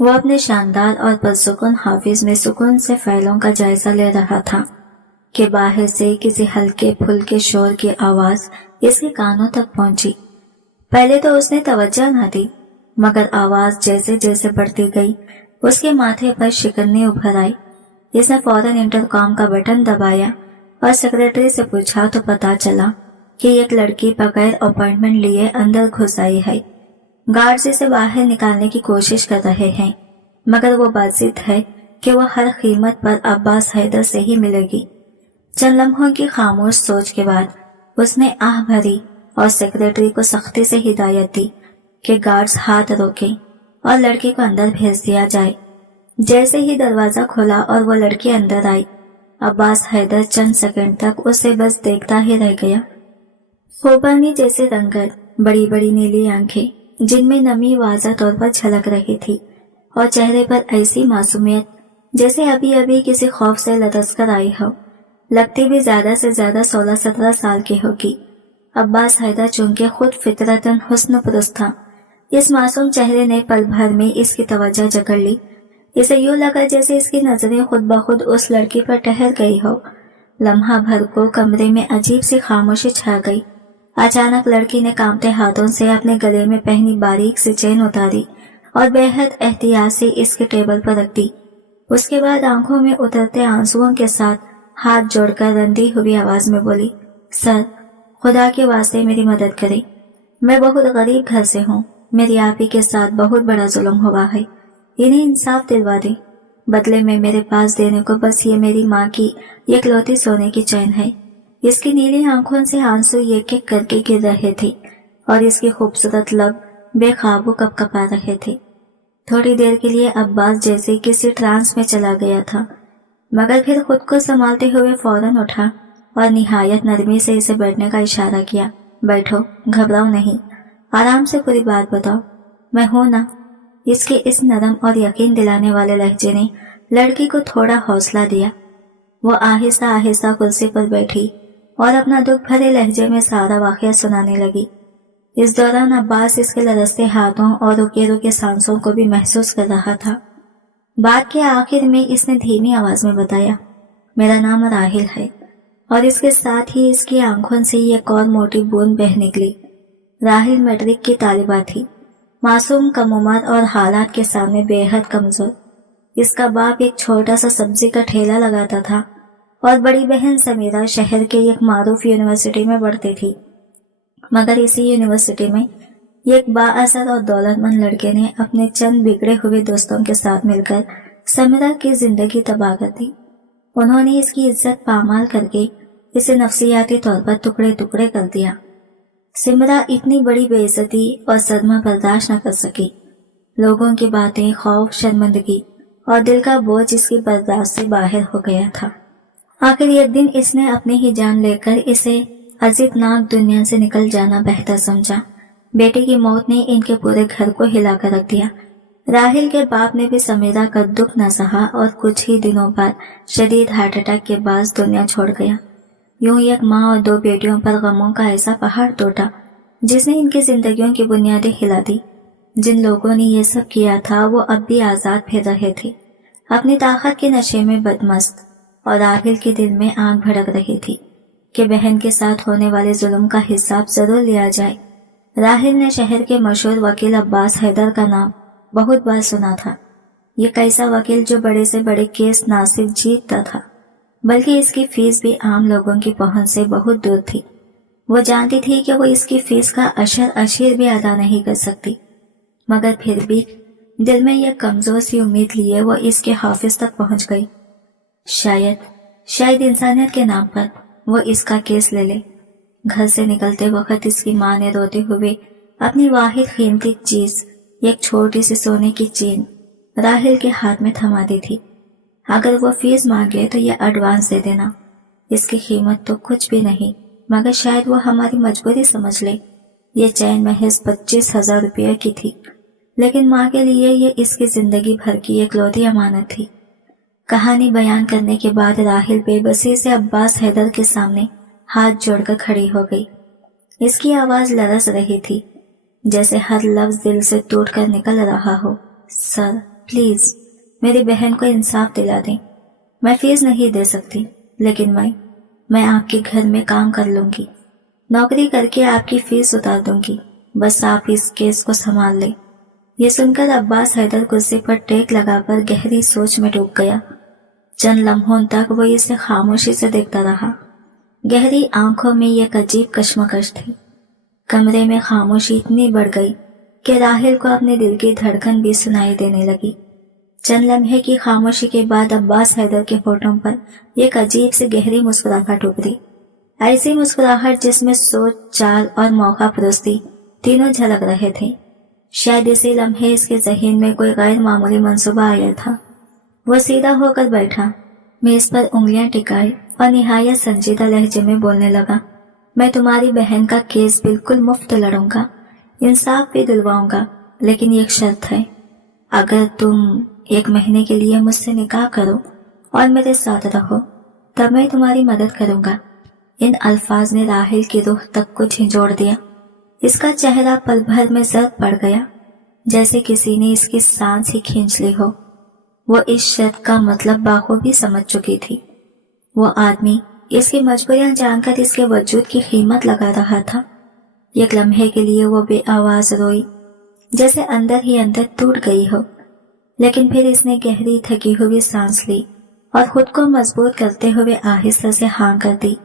وہ اپنے شاندار اور پرسکون حافظ میں سکون سے فعلوں کا جائزہ لے رہا تھا کہ باہر سے کسی ہلکے پھلکے شور کی آواز اس کے کانوں تک پہنچی۔ پہلے تو اس نے توجہ نہ دی، مگر آواز جیسے جیسے بڑھتی گئی اس کے ماتھے پر شکنی ابھر آئی۔ اس نے فوراً انٹرکام کا بٹن دبایا اور سیکرٹری سے پوچھا تو پتا چلا کہ ایک لڑکی بغیر اپائنٹمنٹ لیے اندر گھس آئی ہے۔ گارڈز اسے باہر نکالنے کی کوشش کر رہے ہیں، مگر وہ بات ہے کہ وہ ہر قیمت پر عباس حیدر سے ہی ملے گی۔ چند لمحوں کی خاموش سوچ کے بعد اس نے آہ بھری اور سیکرٹری کو سختی سے ہدایت دی کہ گارڈز ہاتھ روکیں اور لڑکی کو اندر بھیج دیا جائے۔ جیسے ہی دروازہ کھلا اور وہ لڑکی اندر آئی، عباس حیدر چند سیکنڈ تک اسے بس دیکھتا ہی رہ گیا۔ خوبانی جیسے رنگت، بڑی بڑی نیلی آنکھیں جن میں نمی واضح طور پر جھلک رہی تھی، اور چہرے پر ایسی معصومیت جیسے ابھی ابھی کسی خوف سے لرز کر آئی ہو، لگتی بھی زیادہ سے زیادہ 16-17 سال کی ہوگی۔ عباس حیدر چونکہ خود فطرتاً حسن پرست تھا، اس معصوم چہرے نے پل بھر میں اس کی توجہ جکڑ لی۔ اسے یوں لگا جیسے اس کی نظریں خود بخود اس لڑکی پر ٹہر گئی ہو۔ لمحہ بھر کو کمرے میں عجیب سی خاموشی چھا گئی۔ اچانک لڑکی نے کانپتے ہاتھوں سے اپنے گلے میں پہنی باریک سی چین اتاری اور بے حد احتیاط سے اس کے ٹیبل پر رکھ دی۔ اس کے بعد آنکھوں میں اترتے آنسوؤں کے ساتھ ہاتھ جوڑ کر رندی ہوئی آواز میں بولی، سر، خدا کے واسطے میری مدد کریں۔ میں بہت غریب گھر سے ہوں، میری آپ ہی کے ساتھ بہت بڑا ظلم ہوا ہے، انہیں انصاف دلوا دیں۔ بدلے میں میرے پاس دینے کو بس یہ میری ماں کی اکلوتی سونے کی چین ہے۔ اس کی نیلی آنکھوں سے آنسو ایک ایک کر کے گر رہے تھے اور اس کی خوبصورت لب بے قابو کپ کپا رہے تھے۔ تھوڑی دیر کے لیے عباس جیسے کسی ٹرانس میں چلا گیا تھا، مگر پھر خود کو سنبھالتے ہوئے فوراً اٹھا اور نہایت نرمی سے اسے بیٹھنے کا اشارہ کیا۔ بیٹھو، گھبراؤ نہیں، آرام سے پوری بات بتاؤ، میں ہوں نا۔ اس کے اس نرم اور یقین دلانے والے لہجے نے لڑکی کو تھوڑا حوصلہ دیا۔ وہ آہستہ آہستہ کرسی پر بیٹھی اور اپنا دکھ بھرے لہجے میں سارا واقعہ سنانے لگی۔ اس دوران عباس اس کے لرزتے ہاتھوں اور رکے رکے سانسوں کو بھی محسوس کر رہا تھا۔ بات کے آخر میں اس نے دھیمی آواز میں بتایا، میرا نام راحل ہے، اور اس کے ساتھ ہی اس کی آنکھوں سے ایک اور موٹی بوند بہہ نکلی۔ راحل میٹرک کی طالبہ تھی، معصوم، کم عمر اور حالات کے سامنے بے حد کمزور۔ اس کا باپ ایک چھوٹا سا سبزی کا ٹھیلا لگاتا تھا اور بڑی بہن سمیرہ شہر کے ایک معروف یونیورسٹی میں پڑھتی تھی، مگر اسی یونیورسٹی میں ایک بااثر اور دولت مند لڑکے نے اپنے چند بگڑے ہوئے دوستوں کے ساتھ مل کر سمیرہ کی زندگی تباہ کر دی۔ انہوں نے اس کی عزت پامال کر کے اسے نفسیاتی طور پر ٹکڑے ٹکڑے کر دیا۔ سمیرہ اتنی بڑی بے عزتی اور صدمہ برداشت نہ کر سکی۔ لوگوں کی باتیں، خوف، شرمندگی اور دل کا بوجھ اس کی برداشت سے باہر ہو گیا تھا۔ آخر ایک دن اس نے اپنی ہی جان لے کر اسے عذابناک دنیا سے نکل جانا بہتر سمجھا۔ بیٹے کی موت نے ان کے پورے گھر کو ہلا کر رکھ دیا۔ راحل کے باپ نے بھی سمیرہ کا دکھ نہ سہا اور کچھ ہی دنوں بعد شدید ہارٹ اٹیک کے باعث دنیا چھوڑ گیا۔ یوں ایک ماں اور دو بیٹیوں پر غموں کا ایسا پہاڑ ٹوٹا جس نے ان کی زندگیوں کی بنیادیں ہلا دی۔ جن لوگوں نے یہ سب کیا تھا وہ اب بھی آزاد پھر رہے تھے، اپنی طاقت کے نشے میں بدمست، اور راحل کے دل میں آگ بھڑک رہی تھی کہ بہن کے ساتھ ہونے والے ظلم کا حساب ضرور لیا جائے۔ راحل نے شہر کے مشہور وکیل عباس حیدر کا نام بہت بار سنا تھا۔ یہ کیسا وکیل جو بڑے سے بڑے کیس نہ صرف جیتتا تھا بلکہ اس کی فیس بھی عام لوگوں کی پہنچ سے بہت دور تھی۔ وہ جانتی تھی کہ وہ اس کی فیس کا اشر بھی ادا نہیں کر سکتی، مگر پھر بھی دل میں یہ کمزور سی امید لیے وہ اس کے حافظ تک پہنچ گئی۔ شاید انسانیت کے نام پر وہ اس کا کیس لے لے۔ گھر سے نکلتے وقت اس کی ماں نے روتے ہوئے اپنی واحد قیمتی چیز، ایک چھوٹی سی سونے کی چین، راحل کے ہاتھ میں تھما دی تھی۔ اگر وہ فیس مانگے تو یہ ایڈوانس دے دینا، اس کی قیمت تو کچھ بھی نہیں، مگر شاید وہ ہماری مجبوری سمجھ لے۔ یہ چین محض 25,000 روپے کی تھی، لیکن ماں کے لیے یہ اس کی زندگی بھر کی اکلوتی امانت تھی۔ کہانی بیان کرنے کے بعد راحل بے بسی سے عباس حیدر کے سامنے ہاتھ جوڑ کر کھڑی ہو گئی۔ اس کی آواز لرز رہی تھی، جیسے ہر لفظ دل سے ٹوٹ کر نکل رہا ہو۔ سر، प्लीज मेरी बहन को इंसाफ दिला दें। मैं फीस नहीं दे सकती, लेकिन मैं आपके घर में काम कर लूंगी, नौकरी करके आपकी फीस उतार दूंगी, बस आप इस केस को संभाल लें। ये सुनकर अब्बास हैदर कुर्सी पर टेक लगाकर गहरी सोच में डूब गया। चंद लम्हों तक वो इसे खामोशी से देखता रहा। गहरी आंखों में एक अजीब कश्मकश थी। कमरे में खामोशी इतनी बढ़ गई कि राहिल को अपने दिल की धड़कन भी सुनाई देने लगी। चंद लम्हे की खामोशी के बाद अब्बास हैदर के होठों पर एक अजीब सी गहरी मुस्कुराहट उभरी। ऐसी मुस्कुराहट जिसमें सोच, चाल और मौका परस्ती तीनों झलक रहे थे। शायद इसी लम्हे इसके ज़हन में कोई गैर मामूली मंसूबा आया था। वो सीधा होकर बैठा, मेज पर उंगलियां टिकाई और निहायत संजीदा लहजे में बोलने लगा, मैं तुम्हारी बहन का केस बिल्कुल मुफ्त लड़ूंगा, इंसाफ भी दिलवाऊंगा, लेकिन एक शर्त है। अगर तुम 1 महीने के लिए मुझसे निकाह करो और मेरे साथ रहो, तब मैं तुम्हारी मदद करूंगा। इन अल्फाज ने राहिल की रूह तक को झंझोड़ दिया। इसका चेहरा पल भर में जर्द पड़ गया, जैसे किसी ने इसकी सांस ही खींच ली हो। वो इस शर्त का मतलब बाखूबी समझ चुकी थी। वो आदमी इसकी मजबूरियां जानकर इसके वजूद की कीमत लगा रहा था। एक लम्हे के लिए वो बेआवाज रोई, जैसे अंदर ही अंदर टूट गई हो, लेकिन फिर इसने गहरी थकी हुई सांस ली और खुद को मजबूत करते हुए आहिस्ता से हाँ कर दी।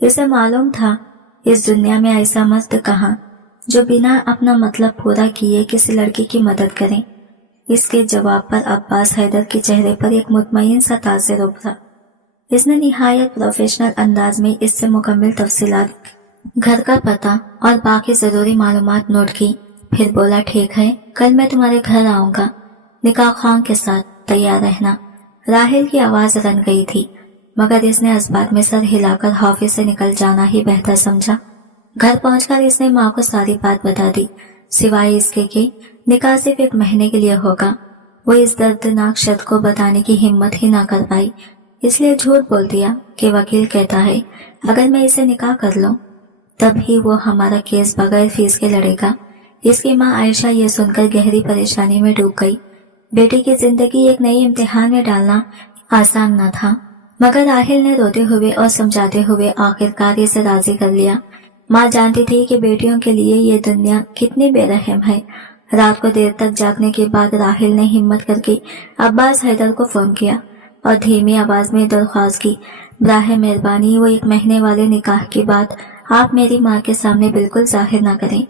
इसे मालूम था इस दुनिया में ऐसा मर्द कहाँ जो बिना अपना मतलब पूरा किए किसी लड़की की मदद करे। इसके जवाब पर अब्बास हैदर के चेहरे पर एक मुतमईन सा तासुर उभरा। इसने निहायत प्रोफेशनल अंदाज में इससे मुकम्मल तफसीलात, घर का पता और बाकी जरूरी मालूमात नोट की। फिर बोला, ठीक है, कल मैं तुम्हारे घर आऊंगा, निकाह खान के साथ, तैयार रहना। राहिल की आवाज रन गई थी, मगर इसने इस बात में सर हिलाकर ऑफिस से निकल जाना ही बेहतर समझा। घर पहुंचकर इसने माँ को सारी बात बता दी, सिवाय इसके कि निकाह सिर्फ 1 महीने के लिए होगा। वो इस दर्दनाक शर्त को बताने की हिम्मत ही ना कर पाई, इसलिए झूठ बोल दिया कि वकील कहता है अगर मैं इसे निकाह कर लूं तब ही वो हमारा केस बगैर फीस के लड़ेगा। इसकी माँ आयशा ये सुनकर गहरी परेशानी में डूब गई। बेटी की जिंदगी एक नई इम्तिहान में डालना आसान न था, मगर राहिल ने रोते हुए और समझाते हुए आखिरकार इसे राजी कर लिया। माँ जानती थी कि बेटियों के लिए ये दुनिया कितनी बेरहम है। रात को देर तक जागने के बाद राहिल ने हिम्मत करके अब्बास हैदर को फोन किया और धीमी आवाज में दरख्वास्त की, बराह मेहरबानी वो 1 महीने वाले निकाह की बात आप मेरी माँ के सामने बिल्कुल जाहिर न करें।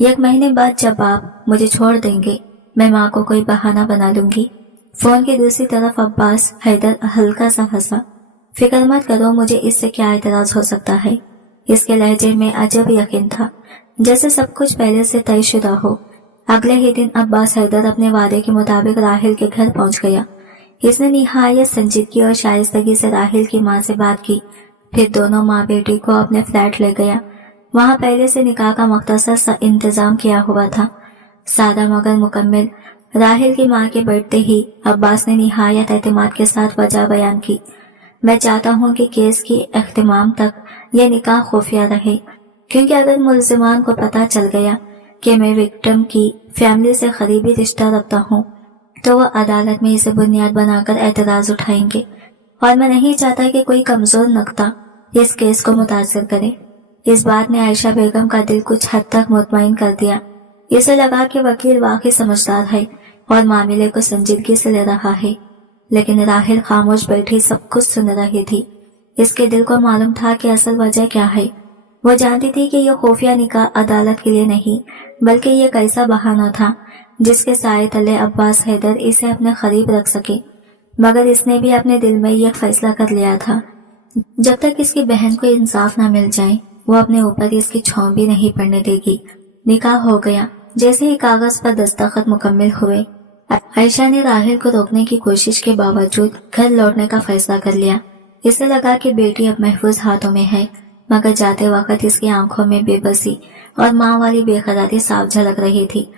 1 महीने बाद जब आप मुझे छोड़ देंगे, मैं माँ को कोई बहाना बना लूंगी। फोन की दूसरी तरफ अब्बास हैदर हल्का सा हंसा, फिक्र मत करो, मुझे इससे क्या एतराज हो सकता है। इसके लहजे में अजब यकीन था, जैसे सब कुछ पहले से तयशुदा हो। अगले ही दिन अब्बास हैदर अपने वादे के मुताबिक राहिल के घर पहुंच गया। इसने निहायत संजीदगी और शाइस्तगी से राहिल की माँ से बात की, फिर दोनों माँ बेटी को अपने फ्लैट ले गया। वहाँ पहले से निकाह का मुख्तसर सा इंतजाम किया हुआ था, सादा मगर मुकम्मल। राहिल की माँ के बैठते ही अब्बास ने निहायत एतमाद के साथ वजह बयान की, मैं चाहता हूँ कि केस की इख्तिमाम तक यह निकाह खुफिया रहे, क्योंकि अगर मुल्जिमान को पता चल गया कि मैं विक्टिम की फैमिली से करीबी रिश्ता रखता हूँ तो वो अदालत में इसे बुनियाद बनाकर एतराज उठाएंगे, और मैं नहीं चाहता कि कोई कमजोर नुक्ता इस केस को मुतासिर करे। इस बात ने आयशा बेगम का दिल कुछ हद तक मुतमईन कर दिया। इसे लगा कि वकील वाकई समझदार है और मामले को संजीदगी से ले रहा है, लेकिन राहिल खामोश बैठी सब कुछ सुन रही थी। इसके दिल को मालूम था कि असल वजह क्या है। वो जानती थी कि यह खुफिया निकाह अदालत के लिए नहीं, बल्कि ये एक ऐसा बहाना था जिसके साए तले अब्बास हैदर इसे अपने करीब रख सके। मगर इसने भी अपने दिल में यह फैसला कर लिया था, जब तक इसकी बहन को इंसाफ न मिल जाए वो अपने ऊपर इसकी छांव भी नहीं पड़ने देगी। निकाह हो गया। जैसे ही कागज पर दस्तखत मुकम्मल हुए, आयशा ने राहिल को रोकने की कोशिश के बावजूद घर लौटने का फैसला कर लिया। इसे लगा कि बेटी अब महफूज हाथों में है, मगर जाते वक्त इसकी आंखों में बेबसी और माँ वाली बेकरारी साफ झलक रही थी।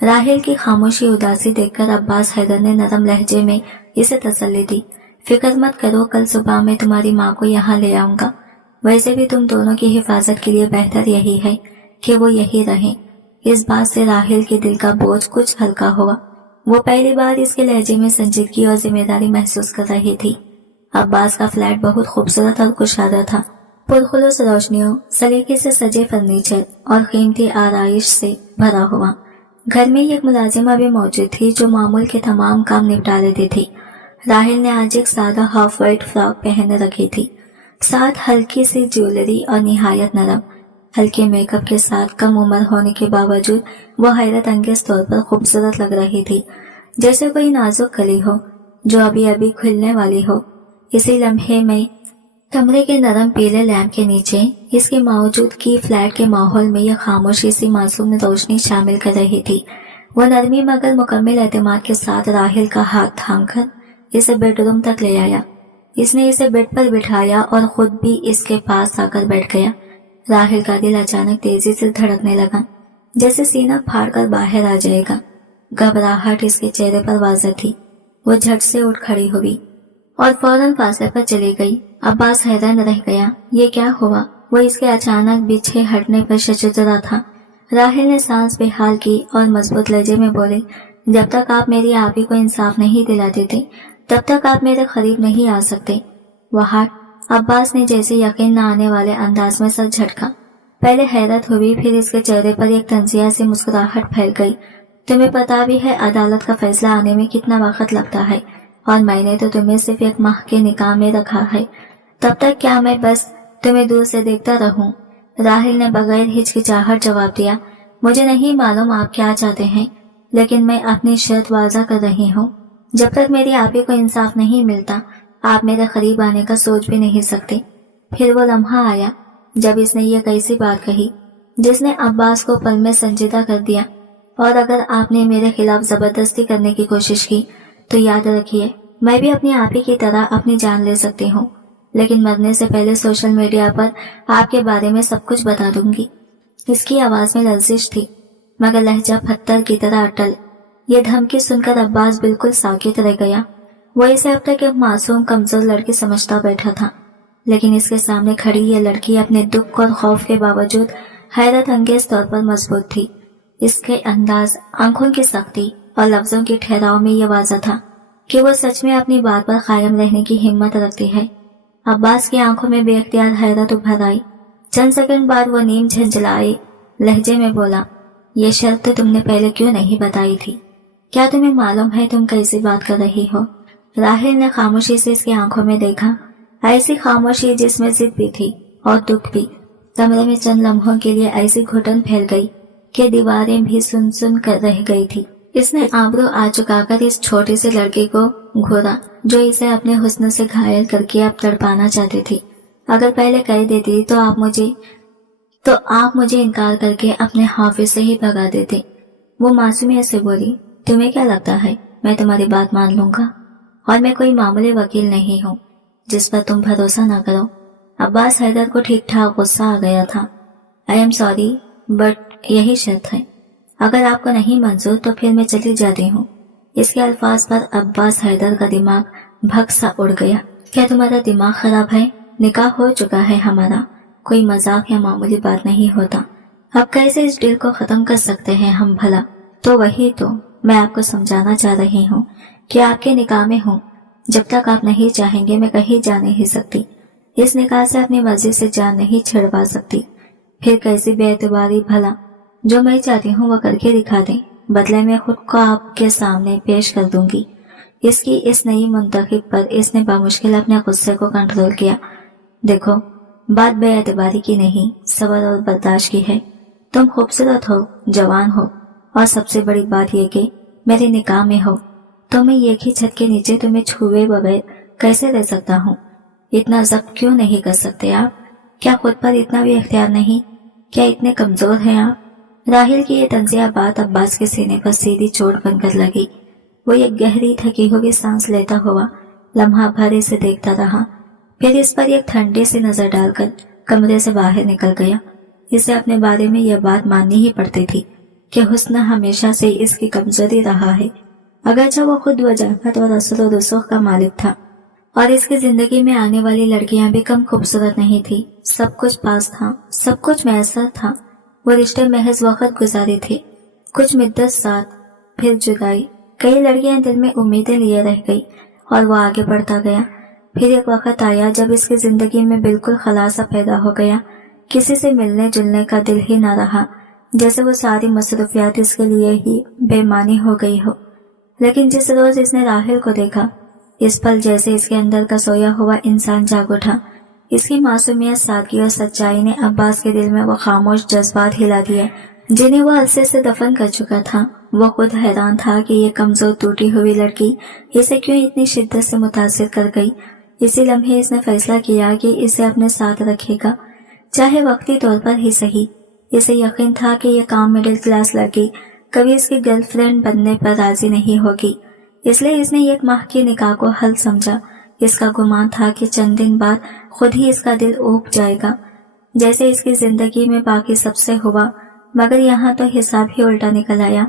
राहिल की खामोशी उदासी देखकर अब्बास हैदर ने नरम लहजे में इसे तसल्ली दी, फिक्र मत करो, कल सुबह मैं तुम्हारी माँ को यहाँ ले आऊंगा। वैसे भी तुम दोनों की हिफाजत के लिए बेहतर यही है कि वो यही रहें। इस बात से राहिल के दिल का बोझ कुछ हल्का हुआ। वो पहली बार इसके लहजे में संजीदगी और जिम्मेदारी महसूस कर रही थी। अब्बास का फ्लैट बहुत खूबसूरत और कुशादा था। पुरखुलूस रोशनियों, सलीके से सजे फर्नीचर और कीमती आराइश से भरा हुआ। घर में एक मुलाजिमा भी मौजूद थी जो मामूल के तमाम काम निपटा लेती थी। राहिल ने आज एक सादा हाफ वाइट फ्रॉक पहन रखी थी, साथ हल्की सी ज्वेलरी और निहायत नरम हल्के मेकअप के साथ कम उम्र होने के बावजूद वो हैरत अंगेज तौर पर खूबसूरत लग रही थी, जैसे कोई नाजुक कली हो जो अभी अभी खुलने वाली हो। इसी लम्हे में कमरे के नरम पीले लैंप के नीचे इसकी मौजूदगी फ्लैट के माहौल में यह खामोशी सी मासूम रोशनी शामिल कर रही थी। वो नरमी मगर मुकम्मल एतमाद के साथ राहिल का हाथ थामकर इसे बेडरूम तक ले आया। इसने इसे बेड पर बिठाया और खुद भी इसके पास आकर बैठ गया। राहिल का दिल अचानक तेजी से धड़कने लगा, जैसे सीना फाड़कर बाहर आ जाएगा। घबराहट इसके चेहरे पर वाज़ह थी। वो झट से उठ खड़ी हुई और फौरन फासले पर चली गई। अब्बास हैरान रह गया, ये क्या हुआ? वो इसके अचानक पीछे हटने पर शर्मिंदा था। राहिल ने सांस बेहाल की और मजबूत लहजे में बोले, जब तक आप मेरी आपी को इंसाफ नहीं दिलाते थे तब तक आप मेरे करीब नहीं आ सकते। वहां अब्बास ने जैसे यकीन न आने वाले अंदाज में सर झटका। पहले हैरत हुई, फिर इसके चेहरे पर एक तंजिया सी मुस्कुराहट फैल गई। तुम्हें पता भी है अदालत का फैसला आने में कितना वक्त लगता है, और मैंने तो तुम्हें सिर्फ 1 माह के निकाह में रखा है। तब तक क्या मैं बस तुम्हें दूर से देखता रहूं? राहिल ने बगैर हिचकिचाहट जवाब दिया, मुझे नहीं मालूम आप क्या चाहते हैं, लेकिन मैं अपनी शर्त वाज़ा कर रही हूँ। जब तक मेरी आपी को इंसाफ नहीं मिलता आप मेरे करीब आने का सोच भी नहीं सकते। फिर वो लम्हा आया जब इसने ये कैसी बात कही जिसने अब्बास को पल में संजीदा कर दिया। और अगर आपने मेरे खिलाफ जबरदस्ती करने की कोशिश की तो याद रखिए, मैं भी अपनी आपी की तरह अपनी जान ले सकती हूँ, लेकिन मरने से पहले सोशल मीडिया पर आपके बारे में सब कुछ बता दूंगी। इसकी आवाज में लर्जिश थी, मगर लहजा पत्थर की तरह अटल। ये धमकी सुनकर अब्बास बिल्कुल साकित रह गया। वो इसे अब तक एक मासूम कमजोर लड़की समझता बैठा था, लेकिन इसके सामने खड़ी ये लड़की अपने दुख और खौफ के बावजूद हैरत अंगेज तौर पर मजबूत थी। इसके अंदाज, आंखों की सख्ती और लफ्जों के ठहराव में यह वाज़ा था कि वो सच में अपनी बात पर कायम रहने की हिम्मत रखती है। अब्बास की आंखों में बेख्तियार हैरत उभर आई। चंद सेकंड बाद वो नीम झंझलाए लहजे में बोला, ये शर्त तो तुमने पहले क्यों नहीं बताई थी? क्या तुम्हें मालूम है तुम कैसी बात कर रही हो? राहिल ने खामोशी से इसकी आंखों में देखा, ऐसी खामोशी जिसमें जिद भी थी और दुख भी। कमरे में चंद लम्हों के लिए ऐसी घुटन फैल गई कि दीवारें भी सुन सुन कर रह गई थी। इसने आबरू आ चुकाकर इस छोटे से लड़के को घूरा जो इसे अपने हुस्न से घायल करके अब तड़पाना चाहती थी। अगर पहले कह देती तो आप मुझे इनकार करके अपने हाफिज से ही भगा देते। वो मासूमियत से बोली, तुम्हें क्या लगता है मैं तुम्हारी बात मान लूंगा? और मैं कोई मामूली वकील नहीं हूँ जिस पर तुम भरोसा न करो। अब्बास हैदर को ठीक ठाक गुस्सा आ गया था। आई एम सॉरी बट यही शर्त है। अगर आपको नहीं मंजूर तो फिर मैं चली जाती हूँ। इसके अल्फाज पर अब्बास हैदर का दिमाग भग सा उड़ गया। क्या तुम्हारा दिमाग खराब है? निकाह हो चुका है हमारा, कोई मजाक या मामूली बात नहीं होता। अब कैसे इस डील को खत्म कर सकते हैं हम भला? तो वही तो मैं आपको समझाना चाह रही हूँ कि आपके निकाह में हूँ। जब तक आप नहीं चाहेंगे मैं कहीं जा नहीं सकती। इस निकाह से अपनी मर्जी से जान नहीं छिड़वा सकती। फिर कैसी बेएतबारी भला? जो मैं चाहती हूँ वो करके दिखा दें, बदले में खुद को आपके सामने पेश कर दूंगी। इसकी इस नई मुंतखब पर इसने बामुश्किल अपने गुस्से को कंट्रोल किया। देखो, बात बेएतबारी की नहीं, सब्र और बर्दाश्त की है। तुम खूबसूरत हो, जवान हो, और सबसे बड़ी बात यह कि मेरे निकाह में हो। तो मैं एक ही छत के नीचे तुम्हें छुए बगैर कैसे रह सकता हूँ? इतना जब्त क्यों नहीं कर सकते आप? क्या खुद पर इतना भी इख्तियार नहीं? क्या इतने कमजोर हैं आप? राहिल की ये तंजिया बात अब्बास के सीने पर सीधी चोट बनकर लगी। वो एक गहरी थकी हुई सांस लेता हुआ लम्हा भर इसे देखता रहा, फिर इस पर एक ठंडे से नजर डालकर कमरे से बाहर निकल गया। इसे अपने बारे में यह बात माननी ही पड़ती थी कि हुस्न हमेशा से इसकी कमजोरी रहा है। अगरचे वो खुद वजाहत और असर और रसूख का मालिक था और इसकी जिंदगी में आने वाली लड़कियां भी कम खूबसूरत नहीं थी। सब कुछ पास था, सब कुछ मैसर था। वो रिश्ते महज वक्त गुजारे थे, कुछ मुद्दत साथ, फिर जुदाई, कई लड़कियां दिल में उम्मीदें लिए रह गई और वो आगे बढ़ता गया। फिर एक वक्त आया जब इसकी जिंदगी में बिल्कुल खलासा पैदा हो गया। किसी से मिलने जुलने का दिल ही ना रहा, जैसे वो सारी मसरूफियात इसके लिए ही बेमानी हो गई हो। लेकिन जिस रोज इसने राहिल को देखा, इस पल जैसे इसके अंदर का सोया हुआ इंसान जाग उठा। इसकी मासूमियत, सादगी और सच्चाई ने अब्बास के दिल में वो खामोश जज्बात हिला दिए जिन्हें वो अरसे से दफन कर चुका था। वो खुद हैरान था कि ये कमजोर टूटी हुई लड़की इसे क्यों इतनी शिद्दत से मुतासिर कर गई। इसी लम्हे इसने फैसला किया कि इसे अपने साथ रखेगा, चाहे वक्ती तौर पर ही सही। इसे यकीन था कि ये काम मिडिल क्लास लड़की कभी इसकी गर्लफ्रेंड बनने पर राजी नहीं होगी, इसलिए इसने एक माह की निकाह को हल समझा। इसका गुमान था कि चंद दिन बाद खुद ही इसका दिल ऊब जाएगा, जैसे इसकी जिंदगी में बाकी सबसे हुआ। मगर यहाँ तो हिसाब ही उल्टा निकल आया।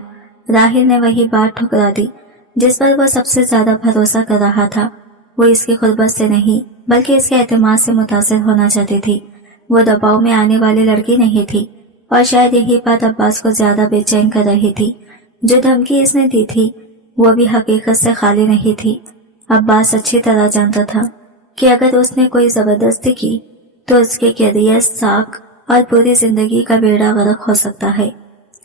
राहिल ने वही बात ठुकरा दी जिस पर वो सबसे ज्यादा भरोसा कर रहा था। वो इसकी खुर्बत से नहीं बल्कि इसके एतमाद से मुतासिर होना चाहती थी। वो दबाव में आने वाली लड़की नहीं थी, और शायद यही बात अब्बास को ज्यादा बेचैन कर रही थी। जो धमकी इसने दी थी वो भी हकीकत से खाली नहीं थी। अब्बास अच्छी तरह जानता था कि अगर उसने कोई जबरदस्ती की तो उसके कैरियर, साख और पूरी जिंदगी का बेड़ा गर्क हो सकता है।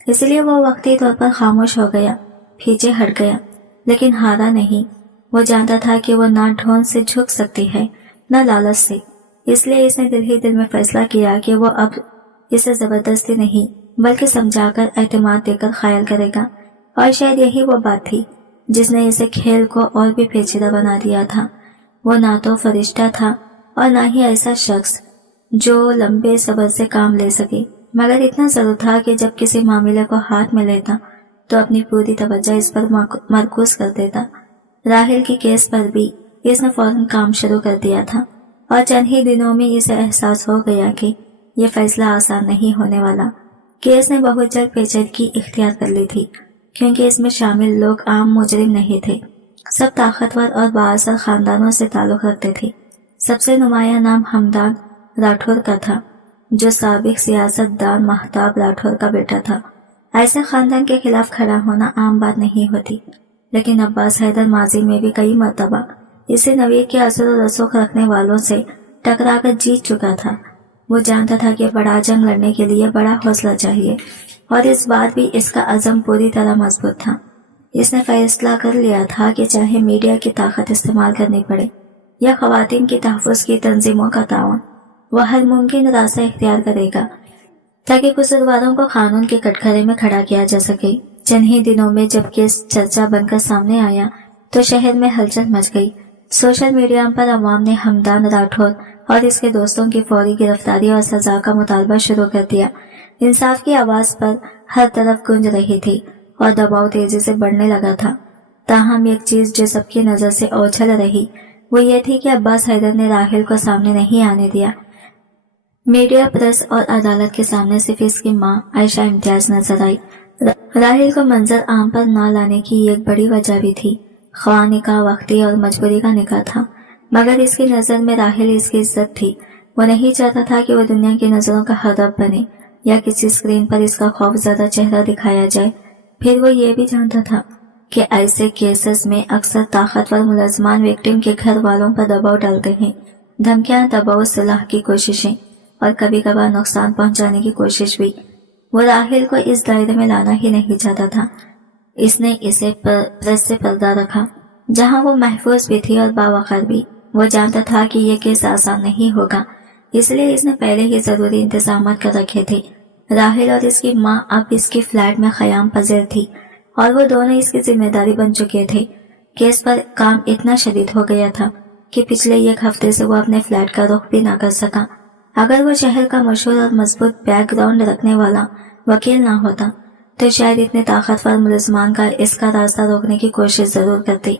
इसलिए वो वक्ती तौर पर खामोश हो गया, पीछे हट गया, लेकिन हारा नहीं। वो जानता था कि वो ना ढोंग से झुक सकती है न लालच से। इसलिए इसने दिल ही दिल में फैसला किया कि वो अब इसे जबरदस्ती नहीं बल्कि समझाकर, एतमाद देकर ख्याल करेगा। और शायद यही वो बात थी जिसने इसे खेल को और भी पेचीदा बना दिया था। वो ना तो फरिश्ता था और ना ही ऐसा शख्स जो लंबे सब्र से काम ले सके, मगर इतना जरूर था कि जब किसी मामले को हाथ में लेता तो अपनी पूरी तवज्जो इस पर मरकूज कर देता। राहिल की केस पर भी इसने फौरन काम शुरू कर दिया था, और चंद ही दिनों में इसे एहसास हो गया कि यह फैसला आसान नहीं होने वाला। केस ने बहुत जल्द पेचीदगी इख्तियार कर ली थी, क्योंकि इसमें शामिल लोग आम मुजरिम नहीं थे। सब ताकतवर और बाअसर खानदानों से ताल्लुक रखते थे। सबसे नुमाया नाम हमदान राठौर का था, जो साबिक सियासतदान महताब राठौर का बेटा था। ऐसे खानदान के खिलाफ खड़ा होना आम बात नहीं होती, लेकिन अब्बास हैदर माजी में भी कई मर्तबा इसे नवीर के असर और रसूख रखने वालों से टकराकर जीत चुका था। वो जानता था कि बड़ा जंग लड़ने के लिए बड़ा हौसला चाहिए, और इस बार भी इसका अज़म पूरी तरह मजबूत था। इसने फैसला कर लिया था कि चाहे मीडिया की ताकत इस्तेमाल करनी पड़े या खवातीन की तहफ़्फ़ुज़ की तंजीमों का ताउन, वह हर मुमकिन रास्ता इख्तियार करेगा ताकि कसूरवारों को कानून के कटघरे में खड़ा किया जा सके। चंद ही दिनों में जब केस चर्चा बनकर सामने आया तो शहर में हलचल मच गई। सोशल मीडिया पर अवाम ने हमदान राठौर और इसके दोस्तों की फौरी गिरफ्तारी और सजा का मुतालबा शुरू कर दिया। इंसाफ की आवाज पर हर तरफ गूंज रही थी और दबाव तेजी से बढ़ने लगा था। ताहम एक चीज जो सबकी नजर से ओझल रही वो ये थी कि अब्बास हैदर ने राहिल को सामने नहीं आने दिया। मीडिया, प्रेस और अदालत के सामने सिर्फ इसकी मां आयशा इम्तियाज नजर आई। राहिल को मंजर आम पर न लाने की एक बड़ी वजह भी थी। ख्वाह निकाह वक्ती और मजबूरी का निकाह था, मगर इसकी नजर में राहिल इसकी इज्जत थी। वो नहीं चाहता था कि वो दुनिया की नजरों का हदफ बने या किसी स्क्रीन पर इसका खौफजदा चेहरा दिखाया जाए। फिर वो ये भी जानता था कि ऐसे केसेस में अक्सर ताकतवर मुलजमान विक्टिम के घर वालों पर दबाव डालते हैं। धमकियां, दबाव, सलाह की कोशिशें और कभी कभार नुकसान पहुंचाने की कोशिश भी। वो राहिल को इस दायरे में लाना ही नहीं चाहता था। इसने इसे प्रेस से पर्दा रखा, जहां वो महफूज भी थी और बावकार भी। वो जानता था कि ये केस आसान नहीं होगा, इसलिए इसने पहले ही जरूरी इंतजाम कर रखे थे। राहिल और इसकी मां अब इसकी फ्लैट में क़याम पज़ीर थी और वो दोनों इसकी जिम्मेदारी बन चुके थे। केस पर काम इतना शदीद हो गया था कि पिछले एक हफ्ते से वो अपने फ्लैट का रुख भी न कर सका। अगर वो शहर का मशहूर और मजबूत बैकग्राउंड रखने वाला वकील ना होता तो शायद इतने ताकतवर मुलजमान का इसका रास्ता रोकने की कोशिश जरूर करती।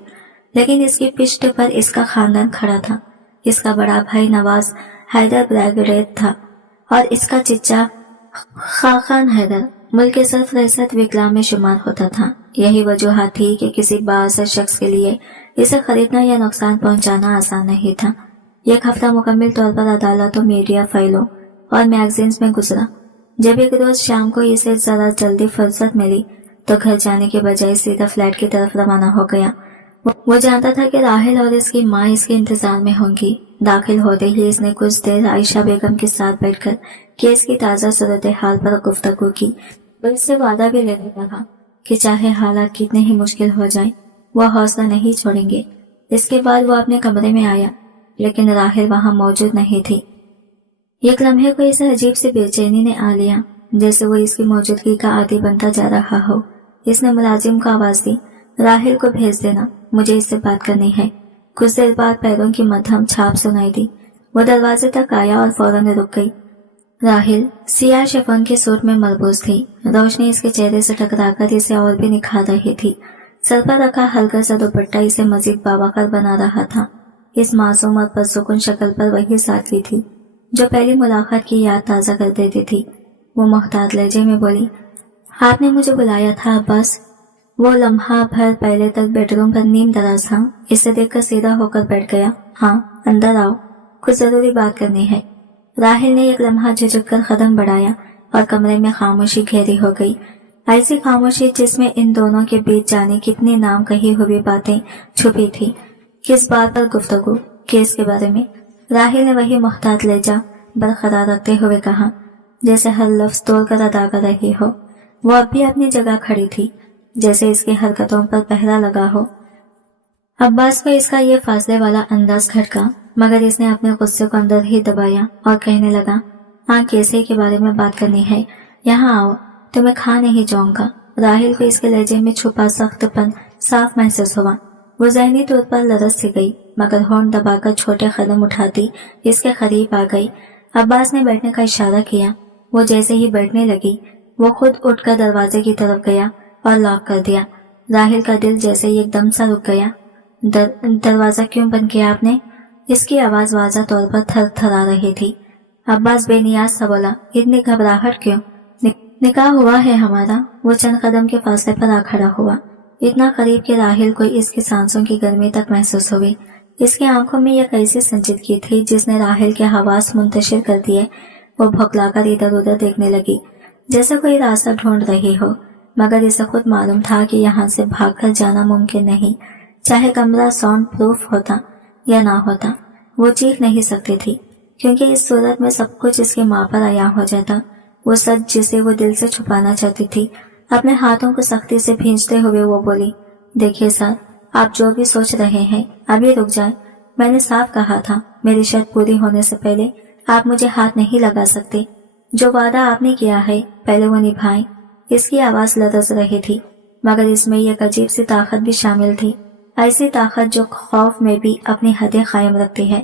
लेकिन इसकी पिष्ट पर इसका खानदान खड़ा था। इसका बड़ा भाई नवाज हैदर ब्रिगेडियर था और इसका चिच्चा खाकान हैदर मुल्क के सरफहरिस्त विकलांग में शुमार होता था। यही वजूहत थी कि किसी बाअसर शख्स के लिए इसे खरीदना या नुकसान पहुंचाना आसान नहीं था। एक हफ्ता मुकम्मल तौर पर अदालतों, मीडिया, फाइलों और मैगजीन्स में गुजरा। जब एक रोज शाम को इसे जरा जल्दी फुर्सत मिली تو گھر جانے کے بجائے سیدھا فلیٹ کی طرف روانہ ہو گیا۔ وہ جانتا تھا کہ راحل اور اس کی ماں اس کے انتظار میں ہوں گی۔ داخل ہوتے ہی اس نے کچھ دیر عائشہ بیگم کے ساتھ بیٹھ کر کیس کی تازہ صورتحال پر گفتگو کی۔ وہ اس سے وعدہ بھی لے لیتا تھا کہ چاہے حالات کتنے ہی مشکل ہو جائیں وہ حوصلہ نہیں چھوڑیں گے۔ اس کے بعد وہ اپنے کمرے میں آیا، لیکن راحل وہاں موجود نہیں تھی۔ ایک لمحے کو اسے عجیب سی بے چینی نے آ لیا، جیسے وہ اس کی موجودگی کا عادی بنتا جا رہا ہو۔ اس نے ملازم کو آواز دی، راحل کو بھیج دینا، مجھے اس سے بات کرنی ہے۔ کچھ دیر بعد پیروں کی مدھم چھاپ سنائی دی۔ وہ دروازے تک آیا اور فوراً رک گئی۔ راحل سیاہ شفن کے سوٹ میں ملبوس تھی۔ روشنی اس کے چہرے سے ٹکرا کر اسے اور بھی نکھار رہی تھی۔ سر پر رکھا ہلکا سا دوپٹہ اسے مزید باوقار بنا رہا تھا۔ اس معصوم اور پرسکون شکل پر وہی سادگی تھی جو پہلی ملاقات کی یاد تازہ کر دیتی تھی۔ وہ محتاط لہجے میں بولی، آپ نے مجھے بلایا تھا عباس؟ وہ لمحہ بھر پہلے تک بیڈ روم پر نیم دراز تھا۔ اسے دیکھ کر سیدھا ہو کر بیٹھ گیا۔ ہاں، اندر آؤ، کچھ ضروری بات کرنی ہے۔ راحل نے ایک لمحہ جھجک کر قدم بڑھایا اور کمرے میں خاموشی گہری ہو گئی۔ ایسی خاموشی جس میں ان دونوں کے بیچ جانے کتنی نام کہی ہوئی باتیں چھپی تھی۔ کس بات پر گفتگو؟ کیس کے بارے میں۔ راحل نے وہی محتاط لہجہ برقرار رکھتے ہوئے کہا، جیسے ہر لفظ تول کر ادا کر رہی ہو۔ وہ اب بھی اپنی جگہ کھڑی تھی، جیسے اس کی حرکتوں پر پہرا لگا ہو۔ عباس کو اس کا یہ فاصلے والا انداز کھٹکا، مگر اس نے اپنے غصے کو اندر ہی دبایا اور کہنے لگا، ہاں، کیسے کے بارے میں بات کرنی ہے، یہاں آؤ، تمہیں کھا نہیں جاؤں گا۔ راحل کو اس کے لہجے میں چھپا سخت پن صاف محسوس ہوا۔ وہ ذہنی طور پر لرز سی گئی، مگر ہونٹ دبا کر چھوٹے قدم اٹھاتی اس کے قریب آ گئی۔ عباس نے بیٹھنے کا اشارہ کیا۔ وہ جیسے ہی بیٹھنے لگی، وہ خود اٹھ کر دروازے کی طرف گیا اور لاک کر دیا۔ راحل کا دل جیسے ہی ایک دم سا رک گیا۔ دروازہ کیوں بند کیا آپ نے؟ اس کی آواز واضح طور پر تھر تھرا رہی تھی۔ عباس بے نیاز سا بولا، اتنی گھبراہٹ کیوں؟ نکاح ہوا ہے ہمارا۔ وہ چند قدم کے فاصلے پر آ کھڑا ہوا، اتنا قریب کہ راحل کو اس کی سانسوں کی گرمی تک محسوس ہوئی۔ اس کی آنکھوں میں ایک ایسی سنجیدگی تھی جس نے راحل کے حواس منتشر کر دیے۔ وہ بھوکلا کر ادھر ادھر دیکھنے لگی، جیسے کوئی راستہ ڈھونڈ رہی ہو، مگر اسے خود معلوم تھا کہ یہاں سے بھاگ کر جانا ممکن نہیں۔ چاہے کمرہ ساؤنڈ پروف ہوتا یا نہ ہوتا، وہ چیخ نہیں سکتی تھی، کیونکہ اس صورت میں سب کچھ اس کے ماں پر عیاں ہو جاتا۔ وہ سچ جسے وہ دل سے چھپانا چاہتی تھی۔ اپنے ہاتھوں کو سختی سے بھینچتے ہوئے وہ بولی، دیکھیے سر، آپ جو بھی سوچ رہے ہیں ابھی رک جائیں۔ میں نے صاف کہا تھا، میری شرط پوری ہونے سے پہلے آپ مجھے ہاتھ نہیں لگا سکتے۔ جو وعدہ آپ نے کیا ہے پہلے وہ نبھائیں۔ اس کی آواز لرز رہی تھی، مگر اس میں ایک عجیب سی طاقت بھی شامل تھی، ایسی طاقت جو خوف میں بھی اپنی حدیں قائم رکھتی ہے۔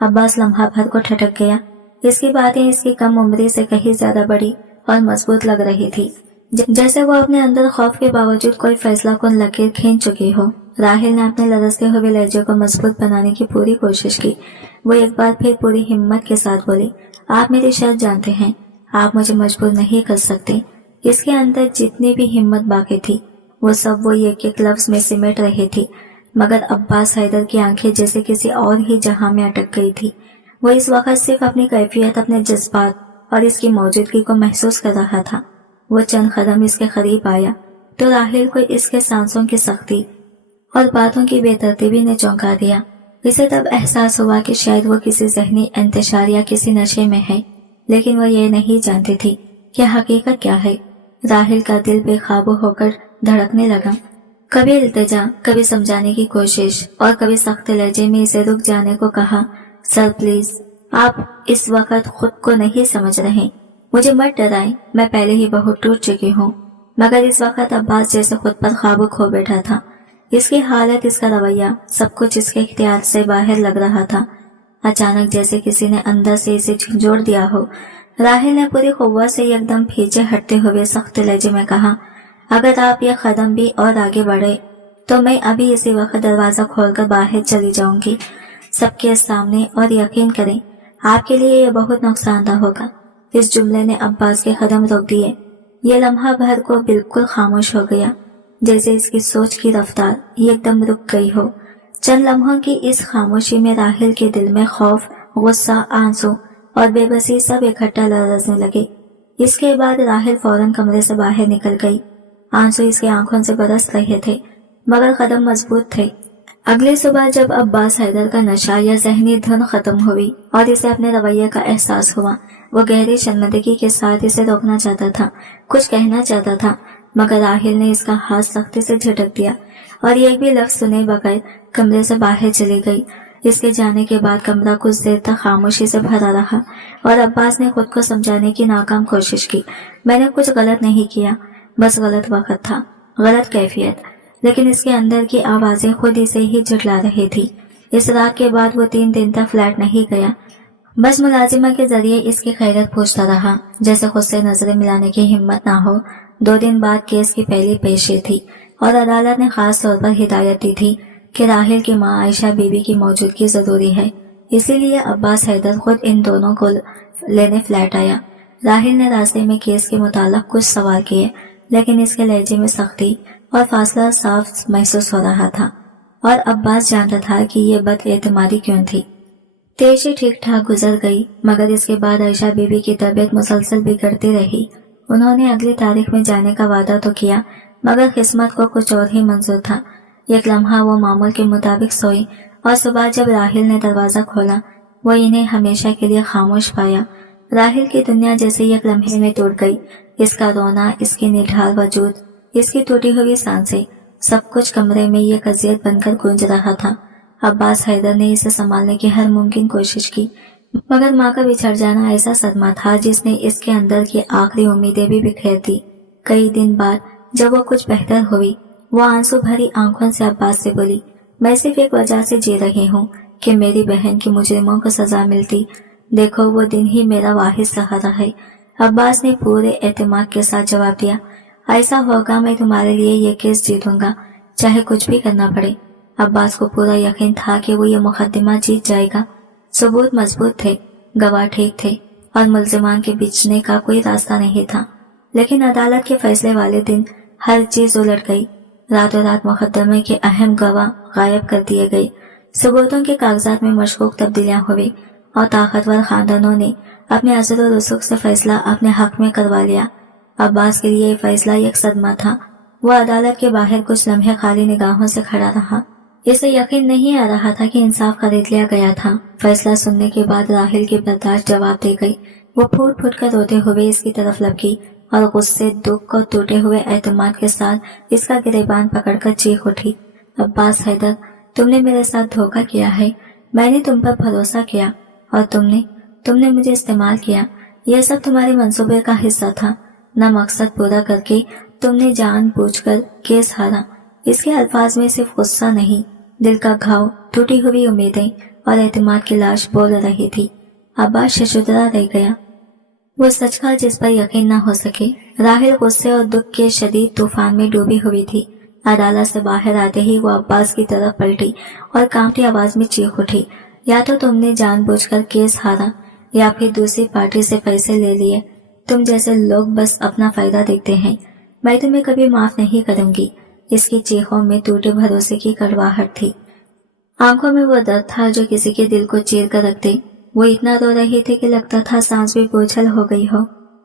عباس لمحہ بھر کو ٹھٹک گیا۔ اس کی باتیں اس کی کم عمری سے کہیں زیادہ بڑی اور مضبوط لگ رہی تھی، جیسے وہ اپنے اندر خوف کے باوجود کوئی فیصلہ کن لکیر کھینچ چکی ہو۔ راحل نے اپنے لرزتے ہوئے لہجے کو مضبوط بنانے کی پوری کوشش کی۔ وہ ایک بار پھر پوری ہمت کے ساتھ بولی، آپ میری شرط جانتے ہیں، آپ مجھے مجبور نہیں کر سکتے۔ اس کے اندر جتنی بھی ہمت باقی تھی وہ سب وہ ایک ایک لفظ میں سمیٹ رہی تھی، مگر عباس حیدر کی آنکھیں جیسے کسی اور ہی جہاں میں اٹک گئی تھی۔ وہ اس وقت صرف اپنی کیفیت، اپنے جذبات اور اس کی موجودگی کو محسوس کر رہا تھا۔ وہ چند قدم اس کے قریب آیا تو راحل کو اس کے سانسوں کی سختی اور باتوں کی بے ترتیبی نے چونکا دیا۔ اسے تب احساس ہوا کہ شاید وہ کسی ذہنی انتشار یا کسی نشے میں ہے، لیکن وہ یہ نہیں جانتی تھی کہ حقیقت کیا ہے۔ راحل کا دل بے قابو ہو کر دھڑکنے لگا۔ کبھی التجا، کبھی سمجھانے کی کوشش اور کبھی سخت لہجے میں اسے رک جانے کو کہا، سر پلیز، آپ اس وقت خود کو نہیں سمجھ رہے، مجھے مت ڈرائیں، میں پہلے ہی بہت ٹوٹ چکی ہوں۔ مگر اس وقت عباس جیسے خود پر قابو کھو بیٹھا تھا۔ اس کی حالت، اس کا رویہ، سب کچھ اس کے اختیار سے باہر لگ رہا تھا۔ اچانک جیسے کسی نے اندر سے اسے جھنجھوڑ دیا ہو۔ راحل نے پوری قوت سے ایک دم پیچھے ہٹتے ہوئے سخت لہجے میں کہا، اگر آپ یہ قدم بھی اور آگے بڑھے تو میں ابھی اسی وقت دروازہ کھول کر باہر چلی جاؤں گی، سب کے سامنے، اور یقین کریں آپ کے لیے یہ بہت نقصان دہ ہوگا۔ اس جملے نے عباس کے قدم روک دیے۔ یہ لمحہ بھر کو بالکل خاموش ہو گیا، جیسے اس کی سوچ کی رفتار ایک دم رک گئی ہو۔ چند لمحوں کی اس خاموشی میں راحل کے دل میں خوف، غصہ، آنسو اور بے بسی سب اکٹھا لرزنے لگے۔ اس کے بعد راحل فوراً کمرے سے باہر نکل گئی۔ आंसू इसकी आंखों से बरस रहे थे, मगर कदम मजबूत थे। अगली सुबह जब अब्बास हैदर का नशा या जहनी धुन खत्म हुई और इसे अपने रवैये का एहसास हुआ, वो गहरी शर्मिंदगी के साथ इसे रोकना चाहता था, कुछ कहना चाहता था, मगर राहिल ने इसका हाथ सख्ती से झटक दिया और एक भी लफ्ज सुने बगैर कमरे से बाहर चली गई। इसके जाने के बाद कमरा कुछ देर तक खामोशी से भरा रहा और अब्बास ने खुद को समझाने की नाकाम कोशिश की। मैंने कुछ गलत नहीं किया, बस गलत वक्त था, गलत कैफियत। लेकिन इसके अंदर की आवाजें खुद इसे ही झुठला रही थी। इस रात के बाद वो 3 दिन तक फ्लैट नहीं गया, बस मुलाजिमा के जरिए इसकी खैरियत पूछता रहा, जैसे खुद से नजरें मिलाने की हिम्मत ना हो। 2 दिन बाद केस की पहली पेशी थी और अदालत ने खास तौर पर हिदायत दी थी कि राहिल की मां आयशा बीबी की मौजूदगी जरूरी है। इसीलिए अब्बास हैदर खुद इन दोनों को लेने फ्लैट आया। राहिल ने रास्ते में केस के मुताल्लिक कुछ सवाल किए, लेकिन इसके लहजे में सख्ती और फासला साफ महसूस हो रहा था और अब्बास जानता था कि ये बदएतमादी क्यों थी। तेजी ठीक ठाक गुजर गई, मगर इसके बाद आयशा बीबी की तबीयत मुसलसल बिगड़ती रही। उन्होंने अगली तारीख में जाने का वादा तो किया, मगर किस्मत को कुछ और ही मंजूर था। एक लम्हा वो मामूल के मुताबिक सोई और सुबह जब राहिल ने दरवाजा खोला, वो इन्हें हमेशा के लिए खामोश पाया। राहिल की दुनिया जैसे एक लम्हे में टूट गई। इसका रोना, इसकी निढाल वजूद, इसकी टूटी हुई सांसें, सब कुछ कमरे में ये अज़ियत बनकर गूंज रहा था। अब्बास हैदर ने इसे संभालने की हर मुमकिन कोशिश की, मगर माँ का बिछड़ जाना ऐसा सदमा था जिसने इसके अंदर की आखिरी उम्मीदें भी बिखेर दी। कई दिन बाद जब वो कुछ बेहतर हुई, वो आंसू भरी आंखों से अब्बास से बोली, मैं सिर्फ एक वजह से जी रही हूँ कि मेरी बहन की मुजरिमों को सजा मिलती। देखो, वो दिन ही मेरा वाहिद सहारा है। अब्बास ने पूरे एतमाद के साथ जवाब दिया, ऐसा होगा, मैं तुम्हारे लिए ये केस जीतूंगा, चाहे कुछ भी करना पड़े। अब्बास को पूरा यकीन था कि वो ये मुकदमा जीत जाएगा। सबूत मजबूत थे, गवाह ठीक थे और मुल्जिमान के बिचने का कोई रास्ता नहीं था। लेकिन अदालत के फैसले वाले दिन हर चीज उलट गई। रातों रात मुकदमे के अहम गवाह गायब कर दिए गए। सबूतों के कागजात में मशकूक तब्दीलियां हुई और ताकतवर खानदानों ने अपने असर और रसूख से फैसला अपने हक में करवा लिया। अब्बास के लिए फैसला एक सदमा था। वो अदालत के बाहर कुछ लम्हे खाली निगाहों से खड़ा रहा। इसे यकीन नहीं आ रहा था कि इंसाफ खरीद लिया गया था। फैसला सुनने के बाद राहिल की बर्दाश्त जवाब दे गई। वो फूट फूट कर रोते हुए इसकी तरफ लपकी और गुस्से, दुख और टूटे हुए एतमाद के साथ इसका गिरेबान पकड़कर चीख उठी, अब्बास हैदर, तुमने मेरे साथ धोखा किया है। मैंने तुम पर भरोसा किया और तुमने मुझे इस्तेमाल किया। यह सब तुम्हारे मंसूबे का हिस्सा था। न मकसद पूरा करके तुमने जानबूझकर केस हारा। इसके अल्फाज में सिर्फ गुस्सा नहीं, दिल का घाव, टूटी हुई उम्मीदें और एतमाद की लाश बोल रही थी। अब्बास शशुदरा रह गया। वो सच का जिस पर यकीन न हो सके। राहिल गुस्से और दुख के शदीद तूफान में डूबी हुई थी। अदालत से बाहर आते ही वो अब्बास की तरफ पलटी और कांपती आवाज में चीख उठी, या तो तुमने जानबूझकर केस हारा या फिर दूसरी पार्टी से पैसे ले लिए। तुम जैसे लोग बस अपना फायदा देखते हैं। मैं तुम्हें कभी माफ नहीं करूंगी। इसकी चीखों में टूटे भरोसे की कड़वाहट थी। आंखों में वो दर्द था जो किसी के दिल को चीर कर रख दे। वो इतना रो रही थी कि लगता था सांस भी बोझल हो गई हो।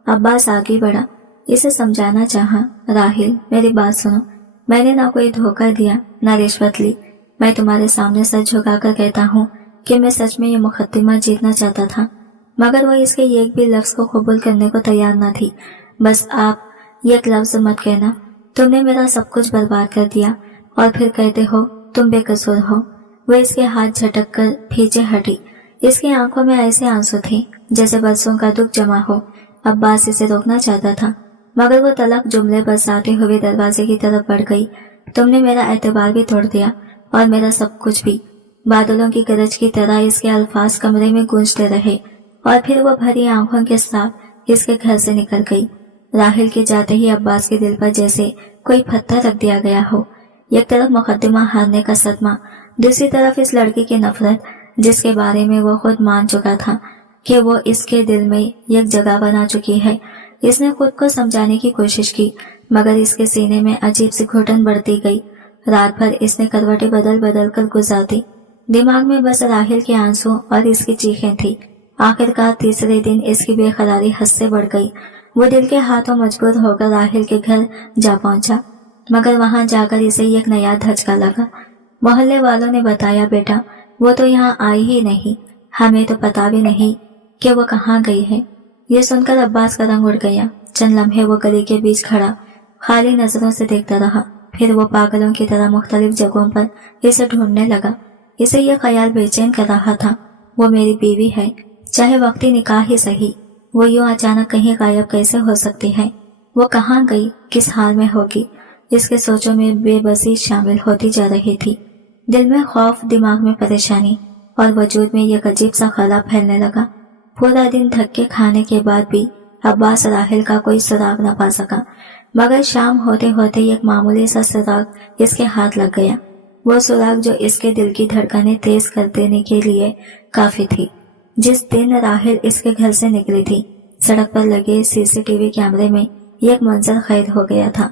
अब्बास आगे बढ़ा, इसे समझाना चाहा, राहिल मेरी बात सुनो, मैंने ना कोई धोखा दिया ना रिश्वत ली। मैं तुम्हारे सामने सच झुकाकर कहता हूँ कि मैं सच में ये मुकदमा जीतना चाहता था, मगर वो इसके एक भी लफ्ज को कबूल करने को तैयार न थी। बस आप एक लफ्ज मत कहना। तुमने मेरा सब कुछ बर्बाद कर दिया और फिर कहते हो तुम बेकसूर हो। वो इसके हाथ झटक कर पीछे हटी। इसकी आंखों में ऐसे आंसू थे जैसे बरसों का दुख जमा हो। अब्बास इसे रोकना चाहता था, मगर वो तलक जुमले बरसाते हुए दरवाजे की तरफ बढ़ गई। तुमने मेरा एतबार भी तोड़ दिया और मेरा सब कुछ भी। बादलों की गरज की तरह इसके अल्फाज कमरे में गूंजते रहे और फिर वो भरी आंखों के साथ इसके घर से निकल गई। राहिल के जाते ही अब्बास के दिल पर जैसे कोई पत्थर रख दिया गया हो। एक तरफ मुकदमा हारने का सदमा, दूसरी तरफ इस लड़की की नफरत जिसके बारे में वो खुद मान चुका था कि वो इसके दिल में एक जगह बना चुकी है। इसने खुद को समझाने की कोशिश की, मगर इसके सीने में अजीब सी घुटन बढ़ती गई। रात भर इसने करवटें बदल बदल कर गुजारी। दिमाग में बस राहिल के आंसू और इसकी चीखें थी। आखिरकार तीसरे दिन इसकी बेकरारी हद से बढ़ गई। वो दिल के हाथों मजबूर होकर राहिल के घर जा पहुंचा, मगर वहां जाकर इसे एक नया धचका लगा। मोहल्ले वालों ने बताया, बेटा वो तो यहाँ आई ही नहीं, हमें तो पता भी नहीं कि वो कहाँ गई है। ये सुनकर अब्बास का रंग उड़ गया। चंद लम्हे वो गली के बीच खड़ा खाली नजरों से देखता रहा, फिर वो पागलों की तरह मुख्तलिफ जगहों पर इसे ढूंढने लगा। इसे यह ख्याल बेचैन कर रहा था, वो मेरी बीवी है, चाहे वक्ती निकाह ही सही, वो यूं अचानक कहीं गायब कैसे हो सकती है, वो कहाँ गई, किस हाल में होगी। इसके सोचों में बेबसी शामिल होती जा रही थी। दिल में खौफ, दिमाग में परेशानी और वजूद में एक अजीब सा खला फैलने लगा। पूरा दिन धक्के खाने के बाद भी अब्बास राहिल का कोई सुराग न पा सका, मगर शाम होते होते एक मामूली सा सुराग इसके हाथ लग गया। वो सुराग जो इसके दिल की धड़कनें तेज कर देने के लिए काफी थी। जिस दिन राहिल इसके घर से निकली थी, सड़क पर लगे सीसीटीवी कैमरे में एक मंजर कैद हो गया था।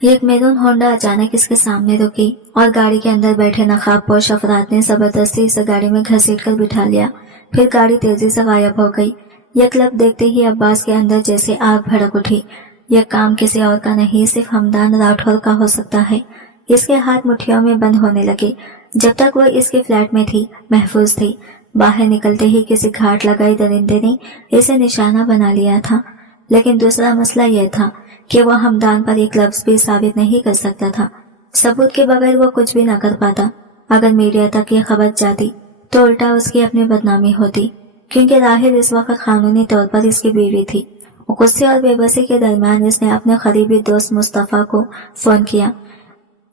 एक मैरून होंडा अचानक इसके सामने रुकी और गाड़ी के अंदर बैठे नकाबपोश अफराद ने जबरदस्ती इसे गाड़ी में घसीट कर बिठा लिया। फिर गाड़ी तेजी से गायब हो गई। यह क्लब देखते ही अब्बास के अंदर जैसे आग भड़क उठी। यह काम किसी और का नहीं, सिर्फ हमदान राठौर का हो सकता है। इसके हाथ मुट्ठियों में बंद होने लगे। जब तक वो इसके फ्लैट में थी, महफूज थी। बाहर निकलते ही किसी घाट लगाई दरिंदे ने इसे निशाना बना लिया था। लेकिन दूसरा मसला यह था कि वो हमदान पर एक लफ्ज भी साबित नहीं कर सकता था। सबूत के बगैर वो कुछ भी न कर पाता। अगर मीडिया तक ये खबर जाती तो उल्टा उसकी अपनी बदनामी होती, क्योंकि राहिल इस वक्त कानूनी तौर पर इसकी बीवी थी। गुस्से और बेबसी के दरमियान इसने अपने करीबी दोस्त मुस्तफा को फोन किया।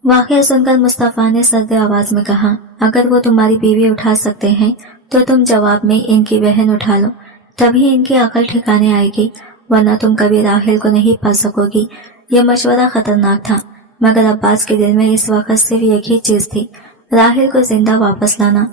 वाकया सुनकर मुस्तफा ने सर्द आवाज में कहा, अगर वो तुम्हारी बीवी उठा सकते हैं तो तुम जवाब में इनकी बहन उठा लो, तभी इनकी अकल ठिकाने आएगी, वरना तुम कभी राहिल को नहीं पा सकोगी। यह मशवरा खतरनाक था, मगर अब्बास के दिल में इस वक्त सिर्फ एक ही चीज थी, राहिल को जिंदा वापस लाना।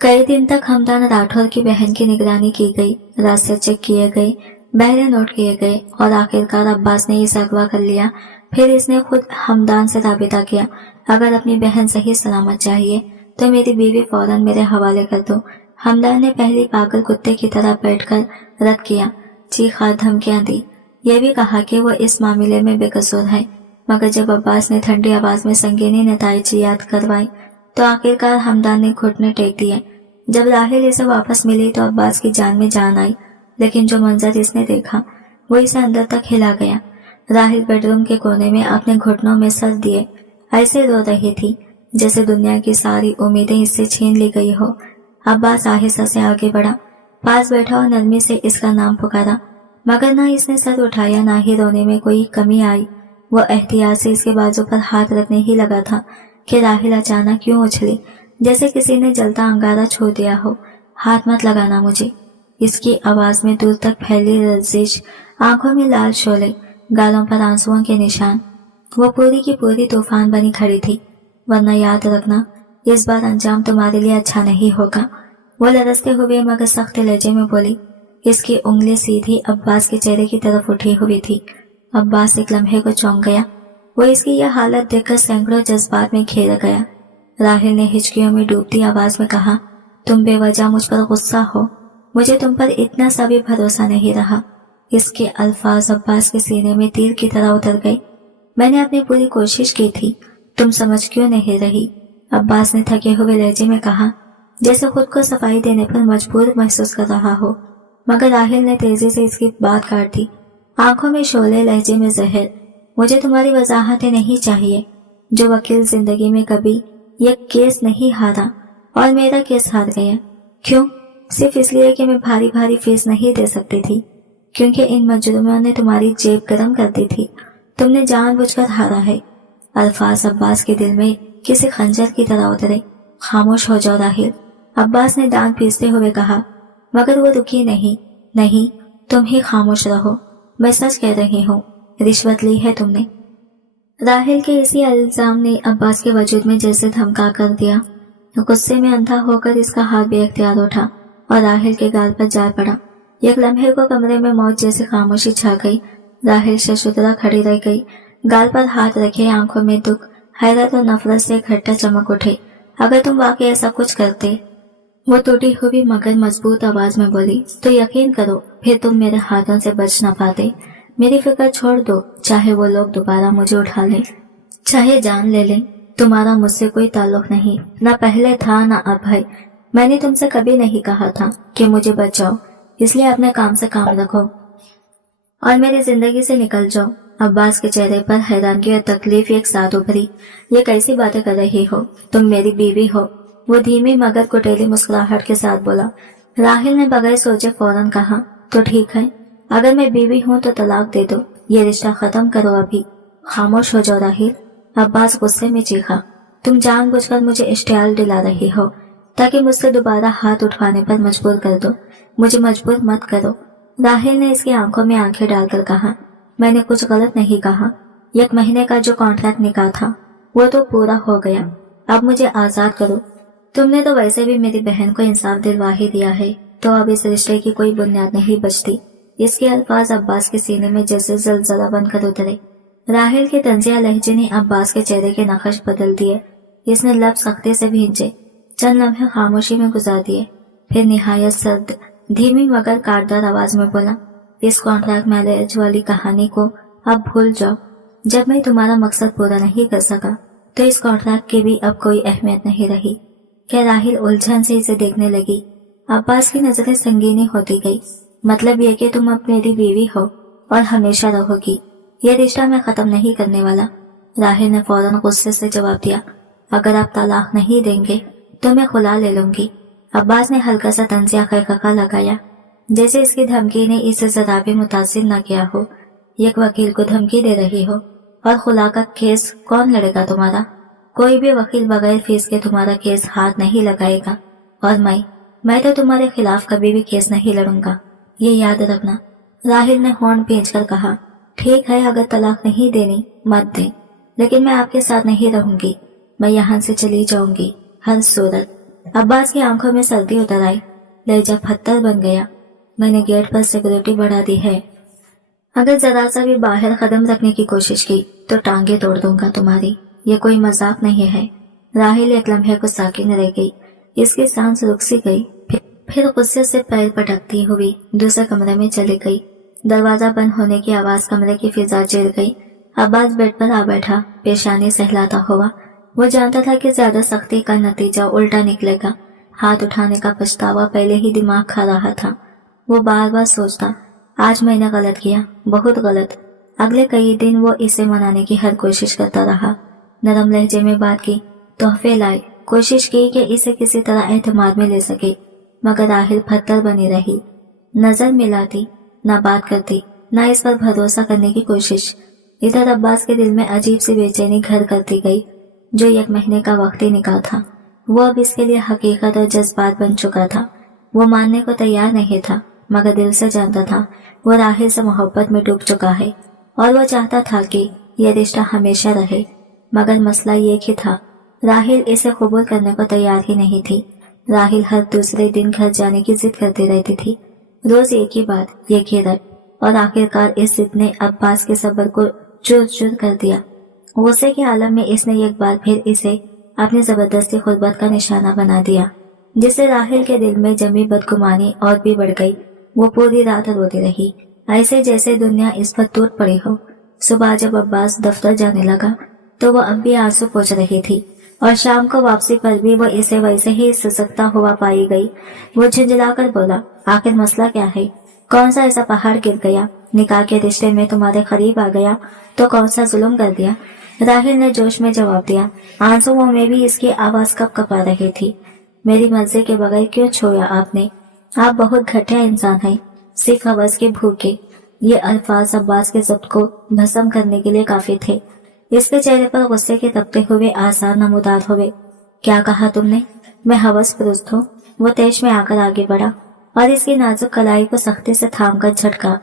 कई दिन तक हमदान राठौर की बहन की निगरानी की गई, रास्ते चेक किए गए, बहरे नोट किए गए और आखिरकार अब्बास ने इसे अगवा कर लिया। फिर इसने खुद हमदान से राबिता किया, अगर अपनी बहन सही सलामत चाहिए तो मेरी बीवी फौरन मेरे हवाले कर दो। हमदान ने पहली पागल कुत्ते की तरह बैठकर रद्द किया, चीखा, धमकियां दी। यह भी कहा कि वो इस मामले में बेकसूर है, मगर जब अब्बास ने ठंडी आवाज में संगीनी नताइज याद करवाई तो आखिरकार हमदान ने घुटने टेक दिए। जब राहिल इसे वापस मिली तो अब्बास की जान में जान आई, लेकिन जो मंजर इसने देखा वो इसे अंदर तक हिला गया। राहिल बेडरूम के कोने में अपने घुटनों में सर दिए ऐसे रो रही थी जैसे दुनिया की सारी उम्मीदें इससे छीन ली गई हो। अब्बास आहिस्ता से आगे बढ़ा, पास बैठा और नरमी से इसका नाम पुकारा, मगर ना इसने सर उठाया, ना ही रोने में कोई कमी आई। वो एहतियात से इसके बाजू पर हाथ रखने ही लगा था कि राहिल अचानक क्यों उछली, जैसे किसी ने जलता अंगारा छोड़ दिया हो। हाथ मत लगाना मुझे। इसकी आवाज में दूर तक फैली लर्जिश, आंखों में लाल शोले, गालों पर आंसुओं के निशान। वो पूरी की पूरी तूफान बनी खड़ी थी, वरना याद रखना इस बार अंजाम तुम्हारे लिए अच्छा नहीं होगा। वो लरसते हुए मगर सख्त लहजे में बोली। इसकी उंगली सीधी अब्बास के चेहरे की तरफ उठी हुई थी। अब्बास एक लम्हे को चौंक गया। वो इसकी यह हालत देखकर सैकड़ों जज्बात में घेर गया। राहिल ने हिचकियों में डूबती आवाज में कहा, तुम बेवजह मुझ पर गुस्सा हो, मुझे तुम पर इतना सा भी भरोसा नहीं रहा। इसके अल्फाज अब्बास के सीने में तीर की तरह उतर गए। मैंने अपनी पूरी कोशिश की थी, तुम समझ क्यों नहीं रही? अब्बास ने थके हुए लहजे में कहा, जैसे खुद को सफाई देने पर मजबूर महसूस कर रहा हो। मगर राहिल ने तेजी से इसकी बात काट दी, आंखों में शोले, लहजे में जहर। मुझे तुम्हारी वजाहतें नहीं चाहिए। जो वकील जिंदगी में कभी ये केस नहीं हारा और मेरा केस हार गया, क्यों? सिर्फ इसलिए कि मैं भारी भारी फीस नहीं दे सकती थी, क्योंकि इन मजलूमों ने तुम्हारी जेब गर्म कर दी थी। तुमने जानबूझकर हारा है। अल्फाज अब्बास के दिल में किसी खंजर की तरह उतरे। खामोश हो जाओ राहिल, अब्बास ने दांत पीसते हुए कहा, मगर वो रुकी नहीं। नहीं, तुम ही खामोश रहो, मैं सच कह रही हूँ, रिश्वत ली है तुमने। राहिल के इसी इल्जाम ने अब्बास के वजूद में जैसे धमका कर दिया। गुस्से में अंधा होकर इसका हाथ बेअख्तियार उठा और राहिल के गाल पर जा पड़ा। एक लम्हे को कमरे में मौत जैसी खामोशी छा गई। राहिल शशुदरा खड़ी रह गई, गाल पर हाथ रखे, आंखों में दुख, हैरत और नफरत से इकट्ठा चमक उठे। अगर तुम वाकई ऐसा कुछ करते, वो टूटी हुई मगर मजबूत आवाज में बोली, तो यकीन करो फिर तुम मेरे हाथों से बच न पाते। मेरी फिक्र छोड़ दो, चाहे वो लोग दोबारा मुझे उठा लें, चाहे जान ले लें, तुम्हारा मुझसे कोई ताल्लुक नहीं, ना पहले था ना अब है। मैंने तुमसे कभी नहीं कहा था कि मुझे बचाओ, इसलिए अपने काम से काम रखो और मेरी जिंदगी से निकल जाओ। अब्बास के चेहरे पर हैरानगी और तकलीफ एक साथ उभरी। ये कैसी बातें कर रही हो, तुम मेरी बीवी हो। वो धीमी मगर कुटेली मुस्कुराहट के साथ बोला। राहिल ने बगैर सोचे फौरन कहा, तो ठीक है, अगर मैं बीवी हूँ तो तलाक दे दो, ये रिश्ता खत्म करो अभी। खामोश हो जाओ राहिल, अब्बास गुस्से में चीखा। तुम जानबूझकर मुझे इश्तियाल दिला रही हो ताकि मुझसे दोबारा हाथ उठवाने पर मजबूर कर दो। मुझे मजबूर मत करो। राहिल ने इसकी आंखों में आंखें डालकर कहा, मैंने कुछ गलत नहीं कहा। 1 महीने का जो कॉन्ट्रैक्ट निकाह था वो तो पूरा हो गया, अब मुझे आजाद करो। तुमने तो वैसे भी मेरी बहन को इंसाफ दिलवा ही दिया है, तो अब इस रिश्ते की कोई बुनियाद नहीं बचती। इसके अल्फाज अब्बास के सीने में जैसे जलजला बनकर उतरे। राहिल के तंजिया लहजे ने अब्बास के चेहरे के नक्श बदल दिए। इसने लब सख्ती से भींचे, चंद लम्हे खामोशी में गुजार दिए, फिर निहायत सर्द धीमी मगर काटदार आवाज में बोला, इस कॉन्ट्रैक्ट मैरिज वाली कहानी को अब भूल जाओ। जब मैं तुम्हारा मकसद पूरा नहीं कर सका तो इस कॉन्ट्रैक्ट की भी अब कोई अहमियत नहीं रही। क्या राहिल उलझन से इसे देखने लगी। अब्बास की नजरें संगीनी होती गई। मतलब ये कि तुम अब मेरी बीवी हो और हमेशा रहोगी, ये रिश्ता मैं खत्म नहीं करने वाला। राहिल ने फौरन गुस्से से जवाब दिया, अगर आप तलाक नहीं देंगे तो मैं खुला ले लूंगी। अब्बास ने हल्का सा तंजिया खा लगाया, जैसे इसकी धमकी ने इसे जरा भी मुतासिर न किया हो। एक वकील को धमकी दे रही हो, और खुला का केस कौन लड़ेगा तुम्हारा? कोई भी वकील बगैर फीस के तुम्हारा केस हाथ नहीं लगाएगा, और मैं तो तुम्हारे खिलाफ कभी भी केस नहीं लड़ूंगा, ये याद रखना। राहिल ने होंठ भींचकर कहा, ठीक है, अगर तलाक नहीं देनी मत दें, लेकिन मैं आपके साथ नहीं रहूंगी, मैं यहाँ से चली जाऊंगी हर सूरत। अब्बास की आंखों में सर्दी उतर आई, लहजा पत्थर बन गया। मैंने गेट पर सिक्योरिटी बढ़ा दी है, अगर जरा सा भी बाहर कदम रखने की कोशिश की तो टांगे तोड़ दूंगा तुम्हारी, ये कोई मजाक नहीं है। राहिल एक लम्हे को साकिन रह गई, इसकी सांस रुक सी गई, फिर गुस्से से पैर पटकती हुई दूसरे कमरे में चली गई। दरवाजा बंद होने की आवाज कमरे की फिजा चिर गई। अब्बास बेड पर आ बैठा, पेशानी सहलाता हुआ। वो जानता था कि ज्यादा सख्ती का नतीजा उल्टा निकलेगा। हाथ उठाने का पछतावा पहले ही दिमाग खा रहा था। वो बार बार सोचता, आज मैंने गलत किया, बहुत गलत। अगले कई दिन वो इसे मनाने की हर कोशिश करता रहा। नरम लहजे में बात की, तोहफे लाए, कोशिश की कि इसे किसी तरह एतमाद में ले सके, मगर राहिल पत्थर बनी रही। नजर मिलाती, ना बात करती, ना इस पर भरोसा करने की कोशिश। इधर अब्बास के दिल में अजीब सी बेचैनी घर करती गई। जो 1 महीने का वक्त ही निकाल था, वो अब इसके लिए हकीकत और जज्बात बन चुका था। वो मानने को तैयार नहीं था, मगर दिल से जानता था वो राहिल से मोहब्बत में डूब चुका है, और वो चाहता था कि ये रिश्ता हमेशा रहे। मगर मसला ये ही था, राहिल इसे कबूल करने को तैयार ही नहीं थी। राहिल हर दूसरे दिन घर जाने की जिद करती रहती थी, रोज एक ही बात, एक ही रट, और आखिरकार इस जिद ने अब्बास के सब्र को चूर चूर कर दिया। गुस्से के आलम में इसने एक बार फिर इसे अपनी जबरदस्ती खुर्बत का निशाना बना दिया, जिससे राहिल के दिल में जमी बदगुमानी और भी बढ़ गई। वो पूरी रात रोती रही, ऐसे जैसे दुनिया इस पर टूट पड़ी हो। सुबह जब अब्बास दफ्तर जाने लगा तो वो अब भी आंसू पोंछ रही थी, और शाम को वापसी पर भी वो इसे वैसे ही सिसकता हुआ पाई गई। वो झिंझलाकर बोला, आखिर मसला क्या है? कौन सा ऐसा पहाड़ गिर गया? निकाह के रिश्ते में तुम्हारे करीब आ गया तो कौन सा जुल्म कर दिया? राहिल ने जोश में जवाब दिया। आंसुओं में भी इसकी आवाज कपकपा रही थी। मेरी मर्जी के बगैर क्यों छोड़ा आपने? आप बहुत घटिया इंसान हैं, सिर्फ हवस के भूखे। ये अल्फाज अब्बास के जब्त को भस्म करने के लिए काफी थे। इसके चेहरे पर गुस्से के तपते हुए आसार नमूदार हुए। क्या कहा तुमने? मैं हवस परस्त हूँ। वो तेज में आकर आगे बढ़ा और इसकी नाजुक कलाई को सख्ती से थाम कर झटका।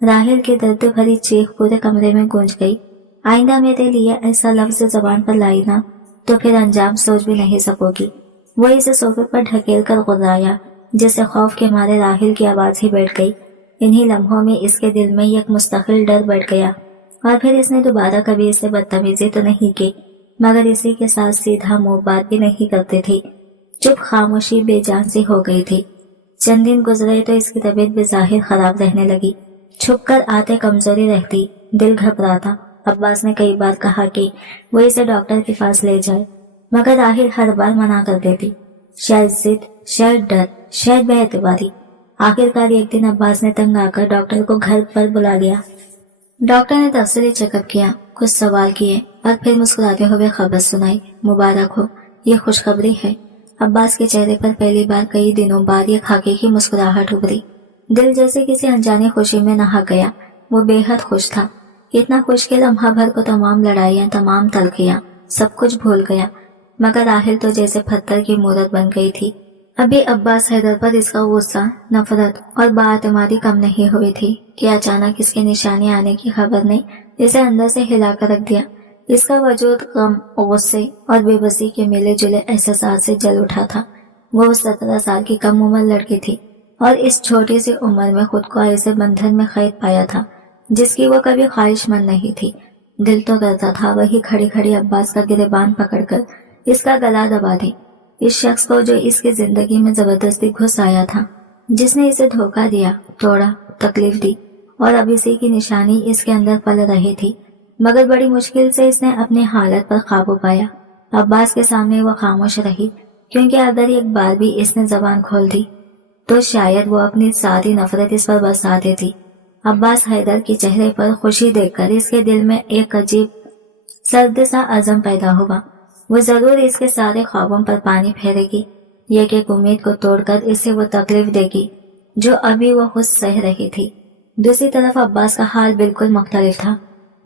राहिल की दर्द भरी चीख पूरे कमरे में गूंज गई। आइंदा मेरे लिए ऐसा लफ्ज जबान पर लाई ना, तो फिर अंजाम सोच भी नहीं सकोगी। वो इसे सोफे पर ढकेल कर गुर्राया, जिससे खौफ के मारे राहिल की आवाज ही बैठ गई। इन्हीं लम्हों में इसके दिल में एक मुस्तकिल डर बैठ गया, और फिर इसने दोबारा कभी इससे बदतमीजी तो नहीं की, मगर इसी के साथ सीधा मुंह बात भी नहीं करती थी। चुप खामोशी बेजान सी हो गई थी। चंद दिन गुजरे तो इसकी तबीयत बेजाहिर खराब रहने लगी। छुप कर आते कमजोरी रहती, दिल घबराता। अब्बास ने कई बार कहा कि वो इसे डॉक्टर के पास ले जाए, मगर राहिल हर बार मना कर देती। शायद जिद, शायद डर, शायद बेएतबारी। आखिरकार एक दिन अब्बास ने तंग आकर डॉक्टर को घर पर बुला लिया। डॉक्टर ने तफसीली चेकअप किया, कुछ सवाल किए और फिर मुस्कुराते हुए खबर सुनाई। मुबारक हो, ये खुशखबरी है। अब्बास के चेहरे पर पहली बार कई दिनों बाद ये खाके की मुस्कुराहट उभरी। दिल जैसे किसी अनजाने खुशी में नहा गया। वो बेहद खुश था, इतना खुश कि लम्हा भर को तमाम लड़ाइयाँ, तमाम तलखियाँ, सब कुछ भूल गया। मगर राहिल तो जैसे पत्थर की मूरत बन गई थी। अभी अब्बास हैदर पर इसका गुस्सा, नफरत और बाएतमादी कम नहीं हुई थी कि अचानक इसके निशाने आने की खबर ने इसे अंदर से हिलाकर रख दिया। इसका वजूद गम, गुस्से और बेबसी के मिले जुले एहसास से जल उठा था। वो 17 साल की कम उम्र लड़की थी और इस छोटी सी उम्र में खुद को ऐसे बंधन में कैद पाया था जिसकी वो कभी ख्वाहिशमंद नहीं थी। दिल तो करता था वही खड़ी खड़ी अब्बास का गिरेबान पकड़कर इसका गला दबा दे, इस शख्स को जो इसकी जिंदगी में जबरदस्ती घुस आया था, जिसने इसे धोखा दिया, तोड़ा, तकलीफ दी और अब इसी की निशानी इसके अंदर पल रही थी। मगर बड़ी मुश्किल से इसने अपनी हालत पर काबू पाया। अब्बास के सामने वो खामोश रही, क्योंकि अगर एक बार भी इसने जबान खोल दी तो शायद वो अपनी सारी नफरत इस पर बरसा देती। अब्बास हैदर के चेहरे पर खुशी देखकर इसके दिल में एक अजीब सर्द सा अज़म पैदा हुआ। वो जरूर इसके सारे ख्वाबों पर पानी फेरेगी, एक उम्मीद को तोड़कर इसे वो तकलीफ देगी जो अभी वो खुद सह रही थी। दूसरी तरफ अब्बास का हाल बिल्कुल मुख्तलिफ था।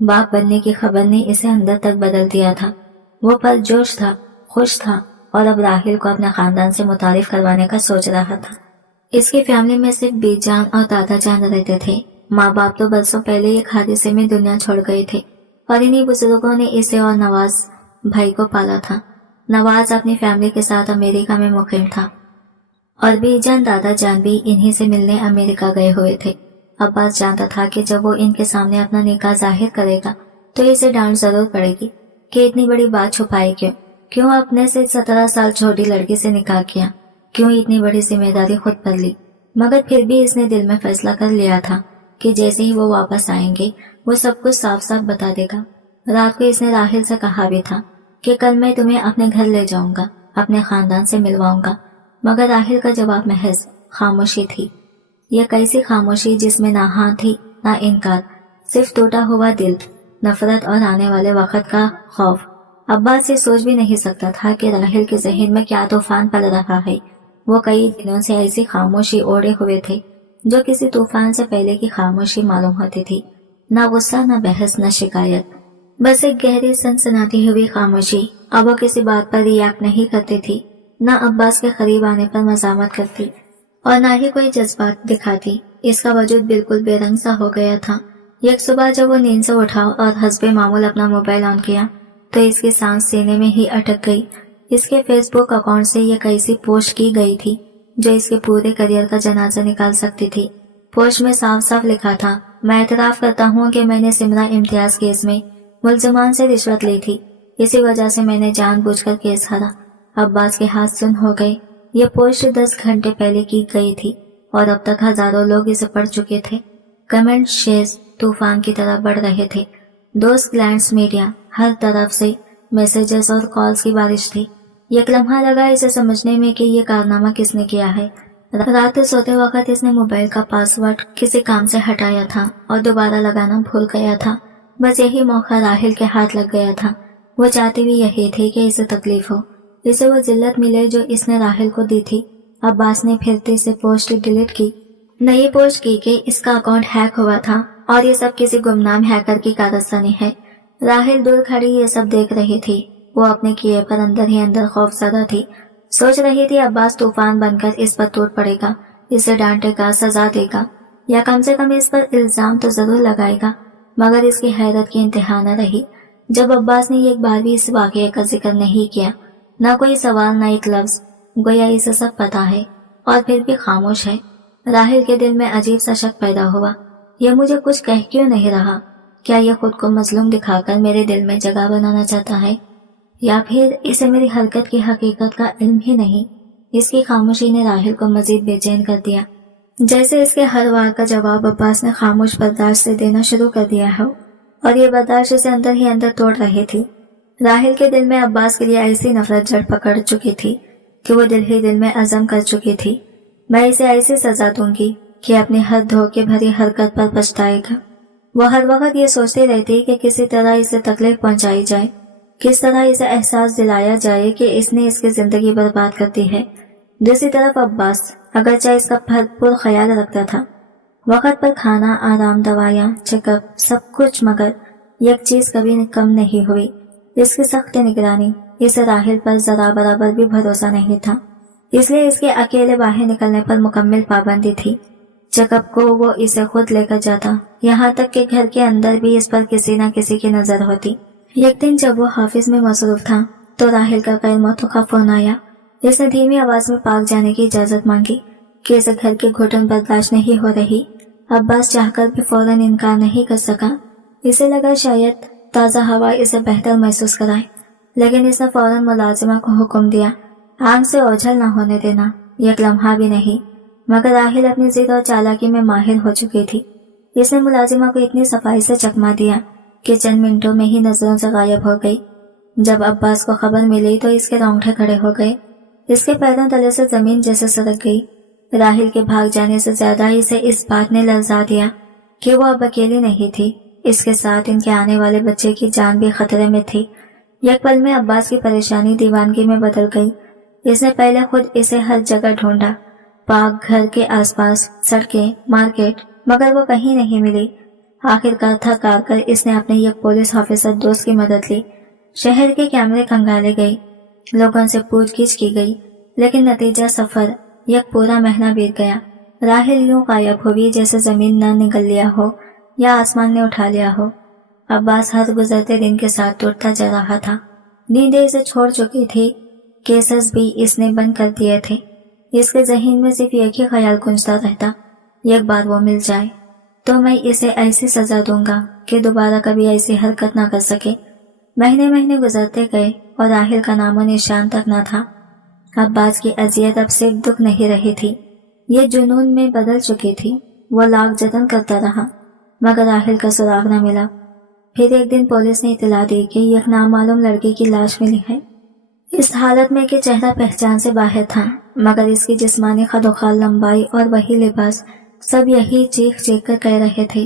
बाप बनने की खबर ने इसे अंदर तक बदल दिया था। वो परजोश था, खुश था और अब राहिल को अपने खानदान से मुतारिफ करवाने का सोच रहा था। इसकी फैमिली में सिर्फ बीजान और दादा जान रहते थे। माँ बाप तो बरसों पहले एक हादसे में दुनिया छोड़ गए थे और इन्हीं बुजुर्गों ने इसे और नवाज भाई को पाला था। नवाज अपनी फैमिली के साथ अमेरिका में मुकीम था और बीजान दादा जान भी इन्हीं से मिलने अमेरिका गए हुए थे। अब्बास जानता था कि जब वो इनके सामने अपना निकाह जाहिर करेगा तो इसे डांट जरूर पड़ेगी कि इतनी बड़ी बात छुपाई क्यों अपने से 17 साल छोटी लड़की से निकाह किया, क्यों इतनी बड़ी जिम्मेदारी खुद पर ली। मगर फिर भी इसने दिल में फैसला कर लिया था कि जैसे ही वो वापस आएंगे वो सब कुछ साफ साफ बता देगा। रात को इसने राहिल से कहा भी था कि कल मैं तुम्हें अपने घर ले जाऊंगा, अपने खानदान से मिलवाऊंगा। मगर राहिल का जवाब महज खामोशी थी। यह कैसी खामोशी जिसमें ना हाँ थी ना इनकार, सिर्फ टूटा हुआ दिल, नफरत और आने वाले वक्त का खौफ। अब्बास ये सोच भी नहीं सकता था कि राहिल के जहन में क्या तूफान पल रहा है। वो कई दिनों से ऐसी खामोशी ओढ़े हुए थे जो किसी तूफान से पहले की खामोशी मालूम होती थी। ना गुस्सा, ना बहस, ना शिकायत, बस एक गहरी सनसनाती हुई खामोशी। अब वो किसी बात पर रिएक्ट नहीं करती थी, ना अब्बास के करीब आने पर मजामत करती और ना ही कोई जज्बात दिखाती। इसका वजूद बिल्कुल बेरंग सा हो गया था। एक सुबह जब वो नींद से उठा और हस्बे मामूल अपना मोबाइल ऑन किया तो इसकी सांस सीने में ही अटक गई। इसके फेसबुक अकाउंट से ये कैसी पोस्ट की गई थी जो इसके पूरे करियर का जनाजा निकाल सकती थी। पोस्ट में साफ साफ लिखा था, मैं एतराफ करता हूँ कि मैंने सिमरा इम्तियाज केस में मुलजमान से रिश्वत ली थी, इसी वजह से मैंने जानबूझकर केस हारा। अब्बास के हाथ सुन हो गए। ये पोस्ट 10 घंटे पहले की गई थी और अब तक हजारों लोग इसे पढ़ चुके थे। कमेंट शेयर्स तूफान की तरह बढ़ रहे थे। दोस्त, क्लाइंट्स, मीडिया, हर तरफ से मैसेजेस और कॉल्स की बारिश थी। एक लम्हा लगा इसे समझने में कि ये कारनामा किसने किया है। रात सोते वक्त इसने मोबाइल का पासवर्ड किसी काम से हटाया था और दोबारा लगाना भूल गया था। बस यही मौका राहिल के हाथ लग गया था। वो चाहती भी यही थी कि इसे तकलीफ हो, इसे वो जिल्लत मिले जो इसने राहिल को दी थी। अब्बास ने फिरते से पोस्ट डिलीट की, नई पोस्ट की कि इसका अकाउंट हैक हुआ था और ये सब किसी गुमनाम हैकर की कारस्तानी है। राहिल दूर खड़ी ये सब देख रही थी। वो अपने किए पर अंदर ही अंदर खौफजदा थी। सोच रही थी अब्बास तूफान बनकर इस पर टूट पड़ेगा, इसे डांटेगा, सजा देगा या कम से कम इस पर इल्जाम तो जरूर लगाएगा। मगर इसकी हैरत की इंतहा न रही जब अब्बास ने एक बार भी इस वाकये का जिक्र नहीं किया। न कोई सवाल, न एक लफ्ज, गोया इसे सब पता है और फिर भी खामोश है। राहिल के दिल में अजीब सा शक पैदा हुआ, यह मुझे कुछ कह क्यों नहीं रहा? क्या यह खुद को मजलूम दिखाकर मेरे दिल में जगह बनाना चाहता है, या फिर इसे मेरी हरकत की हकीकत का इल्म ही नहीं? इसकी खामोशी ने राहिल को मजीद बेचैन कर दिया। جیسے اس کے ہر وار کا جواب عباس نے خاموش برداشت سے دینا شروع کر دیا ہو، اور یہ برداشت اسے اندر ہی اندر توڑ رہی تھی۔ راحل کے دل میں عباس کے لیے ایسی نفرت جڑ پکڑ چکی تھی کہ وہ دل ہی دل میں عزم کر چکی تھی، میں اسے ایسی سزا دوں گی کہ اپنی ہر دھوکے بھری حرکت پر پچھتائے گا۔ وہ ہر وقت یہ سوچتی رہتی کہ کسی طرح اسے تکلیف پہنچائی جائے، کس طرح اسے احساس دلایا جائے کہ اس نے اس کی زندگی برباد کر دی ہے۔ دوسری طرف عباس اگرچہ اس کا بھرپور خیال رکھتا تھا، وقت پر کھانا، آرام، دوائیاں، چیک اپ، سب کچھ، مگر یک چیز کبھی کم نہیں ہوئی، اس کی سخت نگرانی۔ اسے راحل پر ذرا برابر بھی بھروسہ نہیں تھا، اس لیے اس کے اکیلے باہر نکلنے پر مکمل پابندی تھی۔ چیک اپ کو وہ اسے خود لے کر جاتا، یہاں تک کہ گھر کے اندر بھی اس پر کسی نہ کسی کی نظر ہوتی۔ ایک دن جب وہ حافظ میں مصروف تھا تو راحل کا غیر متوقع فون آیا۔ اس نے دھیمی آواز میں پاک جانے کی اجازت مانگی کہ اسے گھر کی گھٹن برداشت نہیں ہو رہی۔ عباس چاہ کر بھی فوراً انکار نہیں کر سکا، اسے لگا شاید تازہ ہوا اسے بہتر محسوس کرائے، لیکن اس نے فوراً ملازمہ کو حکم دیا آنکھ سے اوجھل نہ ہونے دینا، ایک لمحہ بھی نہیں۔ مگر راحل اپنی ضد اور چالاکی میں ماہر ہو چکی تھی، اس نے ملازمہ کو اتنی صفائی سے چکما دیا کہ چند منٹوں میں ہی نظروں سے غائب ہو گئی۔ جب عباس کو خبر ملی تو اس کے رونگٹے کھڑے ہو گئے، اس کے پیروں تلے سے زمین جیسے سرک گئی۔ راحل کے بھاگ جانے سے زیادہ اسے اس بات نے لرزا دیا کہ وہ اب اکیلی نہیں تھی، اس کے ساتھ ان کے آنے والے بچے کی جان بھی خطرے میں تھی۔ یک پل میں عباس کی پریشانی دیوانگی میں بدل گئی۔ اس نے پہلے خود اسے ہر جگہ ڈھونڈا، پاک، گھر کے آس پاس، سڑکیں، مارکیٹ، مگر وہ کہیں نہیں ملی۔ آخر کار تھک ہار کر اس نے اپنے یک پولیس آفیسر دوست کی مدد لی۔ شہر کے کیمرے کھنگالے گئے، لوگوں سے پوچھ گچھ کی گئی، لیکن نتیجہ صفر۔ یک پورا مہینہ بیت گیا، راحل یوں غائب ہوئی جیسے زمین نہ نگل لیا ہو یا آسمان نے اٹھا لیا ہو۔ عباس ہر گزرتے دن کے ساتھ ٹوٹتا جا رہا تھا، نیندیں اسے چھوڑ چکی تھی، کیسز بھی اس نے بند کر دیے تھے۔ اس کے ذہن میں صرف ایک ہی خیال گونجتا رہتا، ایک بار وہ مل جائے تو میں اسے ایسی سزا دوں گا کہ دوبارہ کبھی ایسی حرکت نہ کر سکے۔ مہینے گزرتے گئے اور راحل کا نام و نشان تک نہ تھا۔ عباس کی اذیت اب صرف دکھ نہیں رہی تھی، یہ جنون میں بدل چکی تھی۔ وہ لاکھ جتن کرتا رہا مگر راحل کا سراغ نہ ملا۔ پھر ایک دن پولیس نے اطلاع دی کہ ایک نامعلوم لڑکی کی لاش ملی ہے، اس حالت میں کہ چہرہ پہچان سے باہر تھا، مگر اس کی جسمانی خد و خال، لمبائی اور وہی لباس، سب یہی چیخ چیخ کر کہہ رہے تھے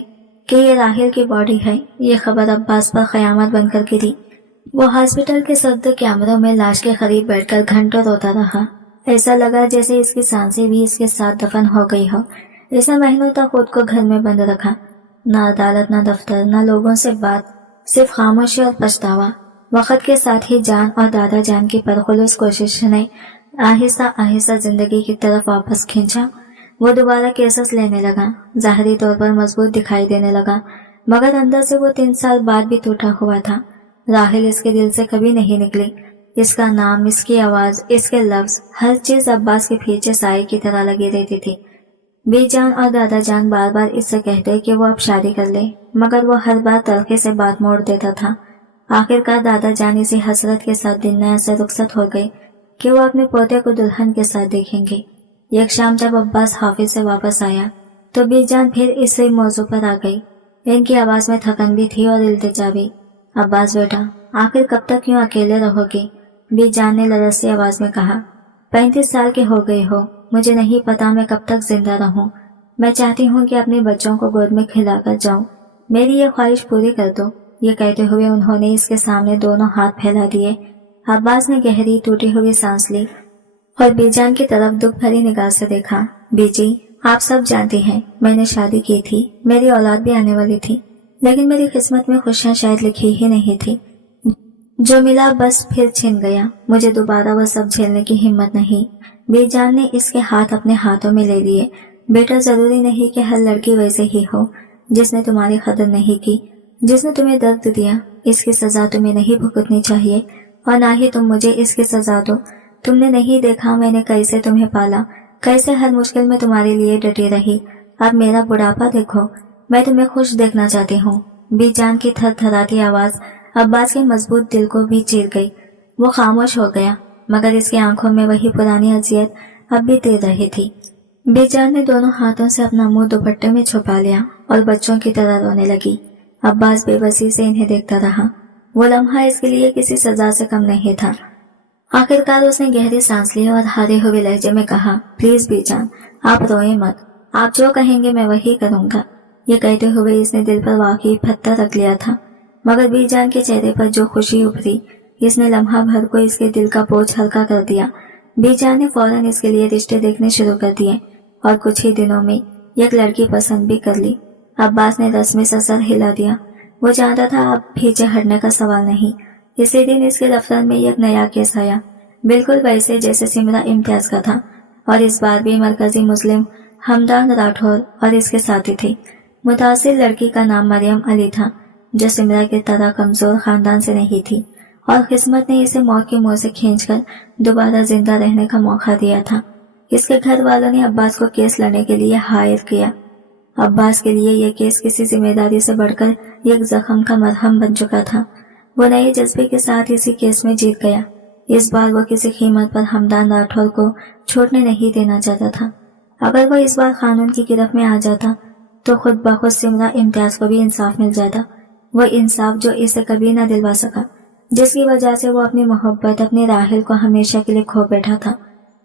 کہ یہ راحل کی باڈی ہے۔ یہ خبر عباس پر قیامت بن کر گری۔ وہ ہاسپٹل کے سرد کیمروں میں لاش کے قریب بیٹھ کر گھنٹوں روتا رہا، ایسا لگا جیسے اس کی سانسیں بھی اس کے ساتھ دفن ہو گئی ہو۔ اس نے مہینوں تک خود کو گھر میں بند رکھا، نہ عدالت، نہ دفتر، نہ لوگوں سے بات، صرف خاموشی اور پچھتاوا۔ وقت کے ساتھ ہی جان اور دادا جان کی پرخلوص کوشش نے آہستہ آہستہ زندگی کی طرف واپس کھینچا۔ وہ دوبارہ کیسز لینے لگا، ظاہری طور پر مضبوط دکھائی دینے لگا، مگر اندر سے وہ 3 سال بعد بھی ٹوٹا ہوا تھا۔ راحل اس کے دل سے کبھی نہیں نکلی، اس کا نام، اس کی آواز، اس کے لفظ، ہر چیز عباس کے پیچھے سائے کی طرح لگی رہتی تھی۔ بی جان اور دادا جان بار بار اس سے کہتے کہ وہ اب شادی کر لے، مگر وہ ہر بار تلخی سے بات موڑ دیتا تھا۔ آخر کار دادا جان اسی حسرت کے ساتھ دنیا سے رخصت ہو گئے کہ وہ اپنے پوتے کو دلہن کے ساتھ دیکھیں گے۔ ایک شام جب عباس حافظ سے واپس آیا تو بی جان پھر اسی موضوع پر آ گئی۔ ان کی آواز میں تھکن بھی تھی اور التجا بھی۔ عباس بیٹا، آخر کب تک یوں اکیلے رہو گی؟ بی جان نے لرزتی آواز میں کہا۔ 35 سال کے ہو گئے ہو، مجھے نہیں پتا میں کب تک زندہ رہوں۔ میں چاہتی ہوں کہ اپنے بچوں کو گود میں کھلا کر جاؤں، میری یہ خواہش پوری کر دو۔ یہ کہتے ہوئے انہوں نے اس کے سامنے دونوں ہاتھ پھیلا دیے۔ عباس نے گہری ٹوٹی ہوئی سانس لی اور بی جان کی طرف دکھ بھری نگاہ سے دیکھا۔ بی جی، آپ سب جانتی ہیں میں نے شادی کی تھی، میری اولاد بھی آنے والی تھی، لیکن میری قسمت میں خوشیاں شاید لکھی ہی نہیں تھی۔ جو ملا بس پھر چھن گیا، مجھے دوبارہ وہ سب جھیلنے کی ہمت نہیں۔ بی جان نے اس کے ہاتھ اپنے ہاتھوں میں لے لیے۔ بیٹا، ضروری نہیں کہ ہر لڑکی ویسے ہی ہو، جس نے تمہاری قدر نہیں کی، جس نے تمہیں درد دیا، اس کی سزا تمہیں نہیں بھگتنی چاہیے، اور نہ ہی تم مجھے اس کی سزا دو۔ تم نے نہیں دیکھا میں نے کیسے تمہیں پالا، کیسے ہر مشکل میں تمہارے لیے ڈٹی رہی۔ اب میرا بڑھاپا دیکھو، میں تمہیں خوش دیکھنا چاہتی ہوں۔ بی جان کی تھر تھراتی آواز عباس کے مضبوط دل کو بھی چیر گئی۔ وہ خاموش ہو گیا، مگر اس کی آنکھوں میں وہی پرانی اذیت اب بھی تیر رہی تھی۔ बेजान ने दोनों हाथों से अपना मुंह दुपट्टे में छुपा लिया और बच्चों की तरह रोने लगी। अब्बास बेबसी से इन्हें देखता रहा। वो लम्हा इसके लिए किसी सजा से कम नहीं था। आखिरकार उसने गहरी सांस ली और हारे हुए लहजे में कहा, प्लीज बेजान, आप रोए मत, आप जो कहेंगे मैं वही करूंगा। ये कहते हुए इसने दिल पर वाकई पत्थर रख लिया था, मगर बेजान के चेहरे पर जो खुशी उभरी, इसने लम्हा भर को इसके दिल का बोझ हल्का कर दिया। बेजान ने फौरन इसके लिए रिश्ते देखने शुरू कर दिए और कुछ ही दिनों में एक लड़की पसंद भी कर ली। अब्बास ने रस्मी सा सर हिला दिया। वो जानता था अब पीछे हटने का सवाल नहीं। इसी दिन इसके दफ्तर में एक नया केस आया, बिल्कुल वैसे जैसे सिमरा इम्तियाज का था, और इस बार भी मरकजी मुस्लिम हमदान राठौर और इसके साथी थे। मुतासिर लड़की का नाम मरियम अली था, जो सिमरा की तरह कमजोर खानदान से नहीं थी, और किस्मत ने इसे मौत के मुंह से खींचकर दोबारा जिंदा रहने का मौका दिया था। इसके घर वालों ने अब्बास को केस लड़ने के लिए हायर किया। अब्बास के लिए यह केस किसी जिम्मेदारी से बढ़कर एक जख्म का मरहम बन चुका था। वो नए जज्बे के साथ इसी केस में जीत गया। इस बार वो किसी कीमत पर हमदान राठौर को छोड़ने नहीं देना चाहता था। अगर वो इस बार कानून की गिरफ्त में आ जाता तो खुद बखुद सिमरा इम्तियाज को भी इंसाफ मिल जाता, वो इंसाफ जो इसे कभी न दिलवा सका, जिसकी वजह से वो अपनी मोहब्बत, अपने राहिल को हमेशा के लिए खो बैठा था।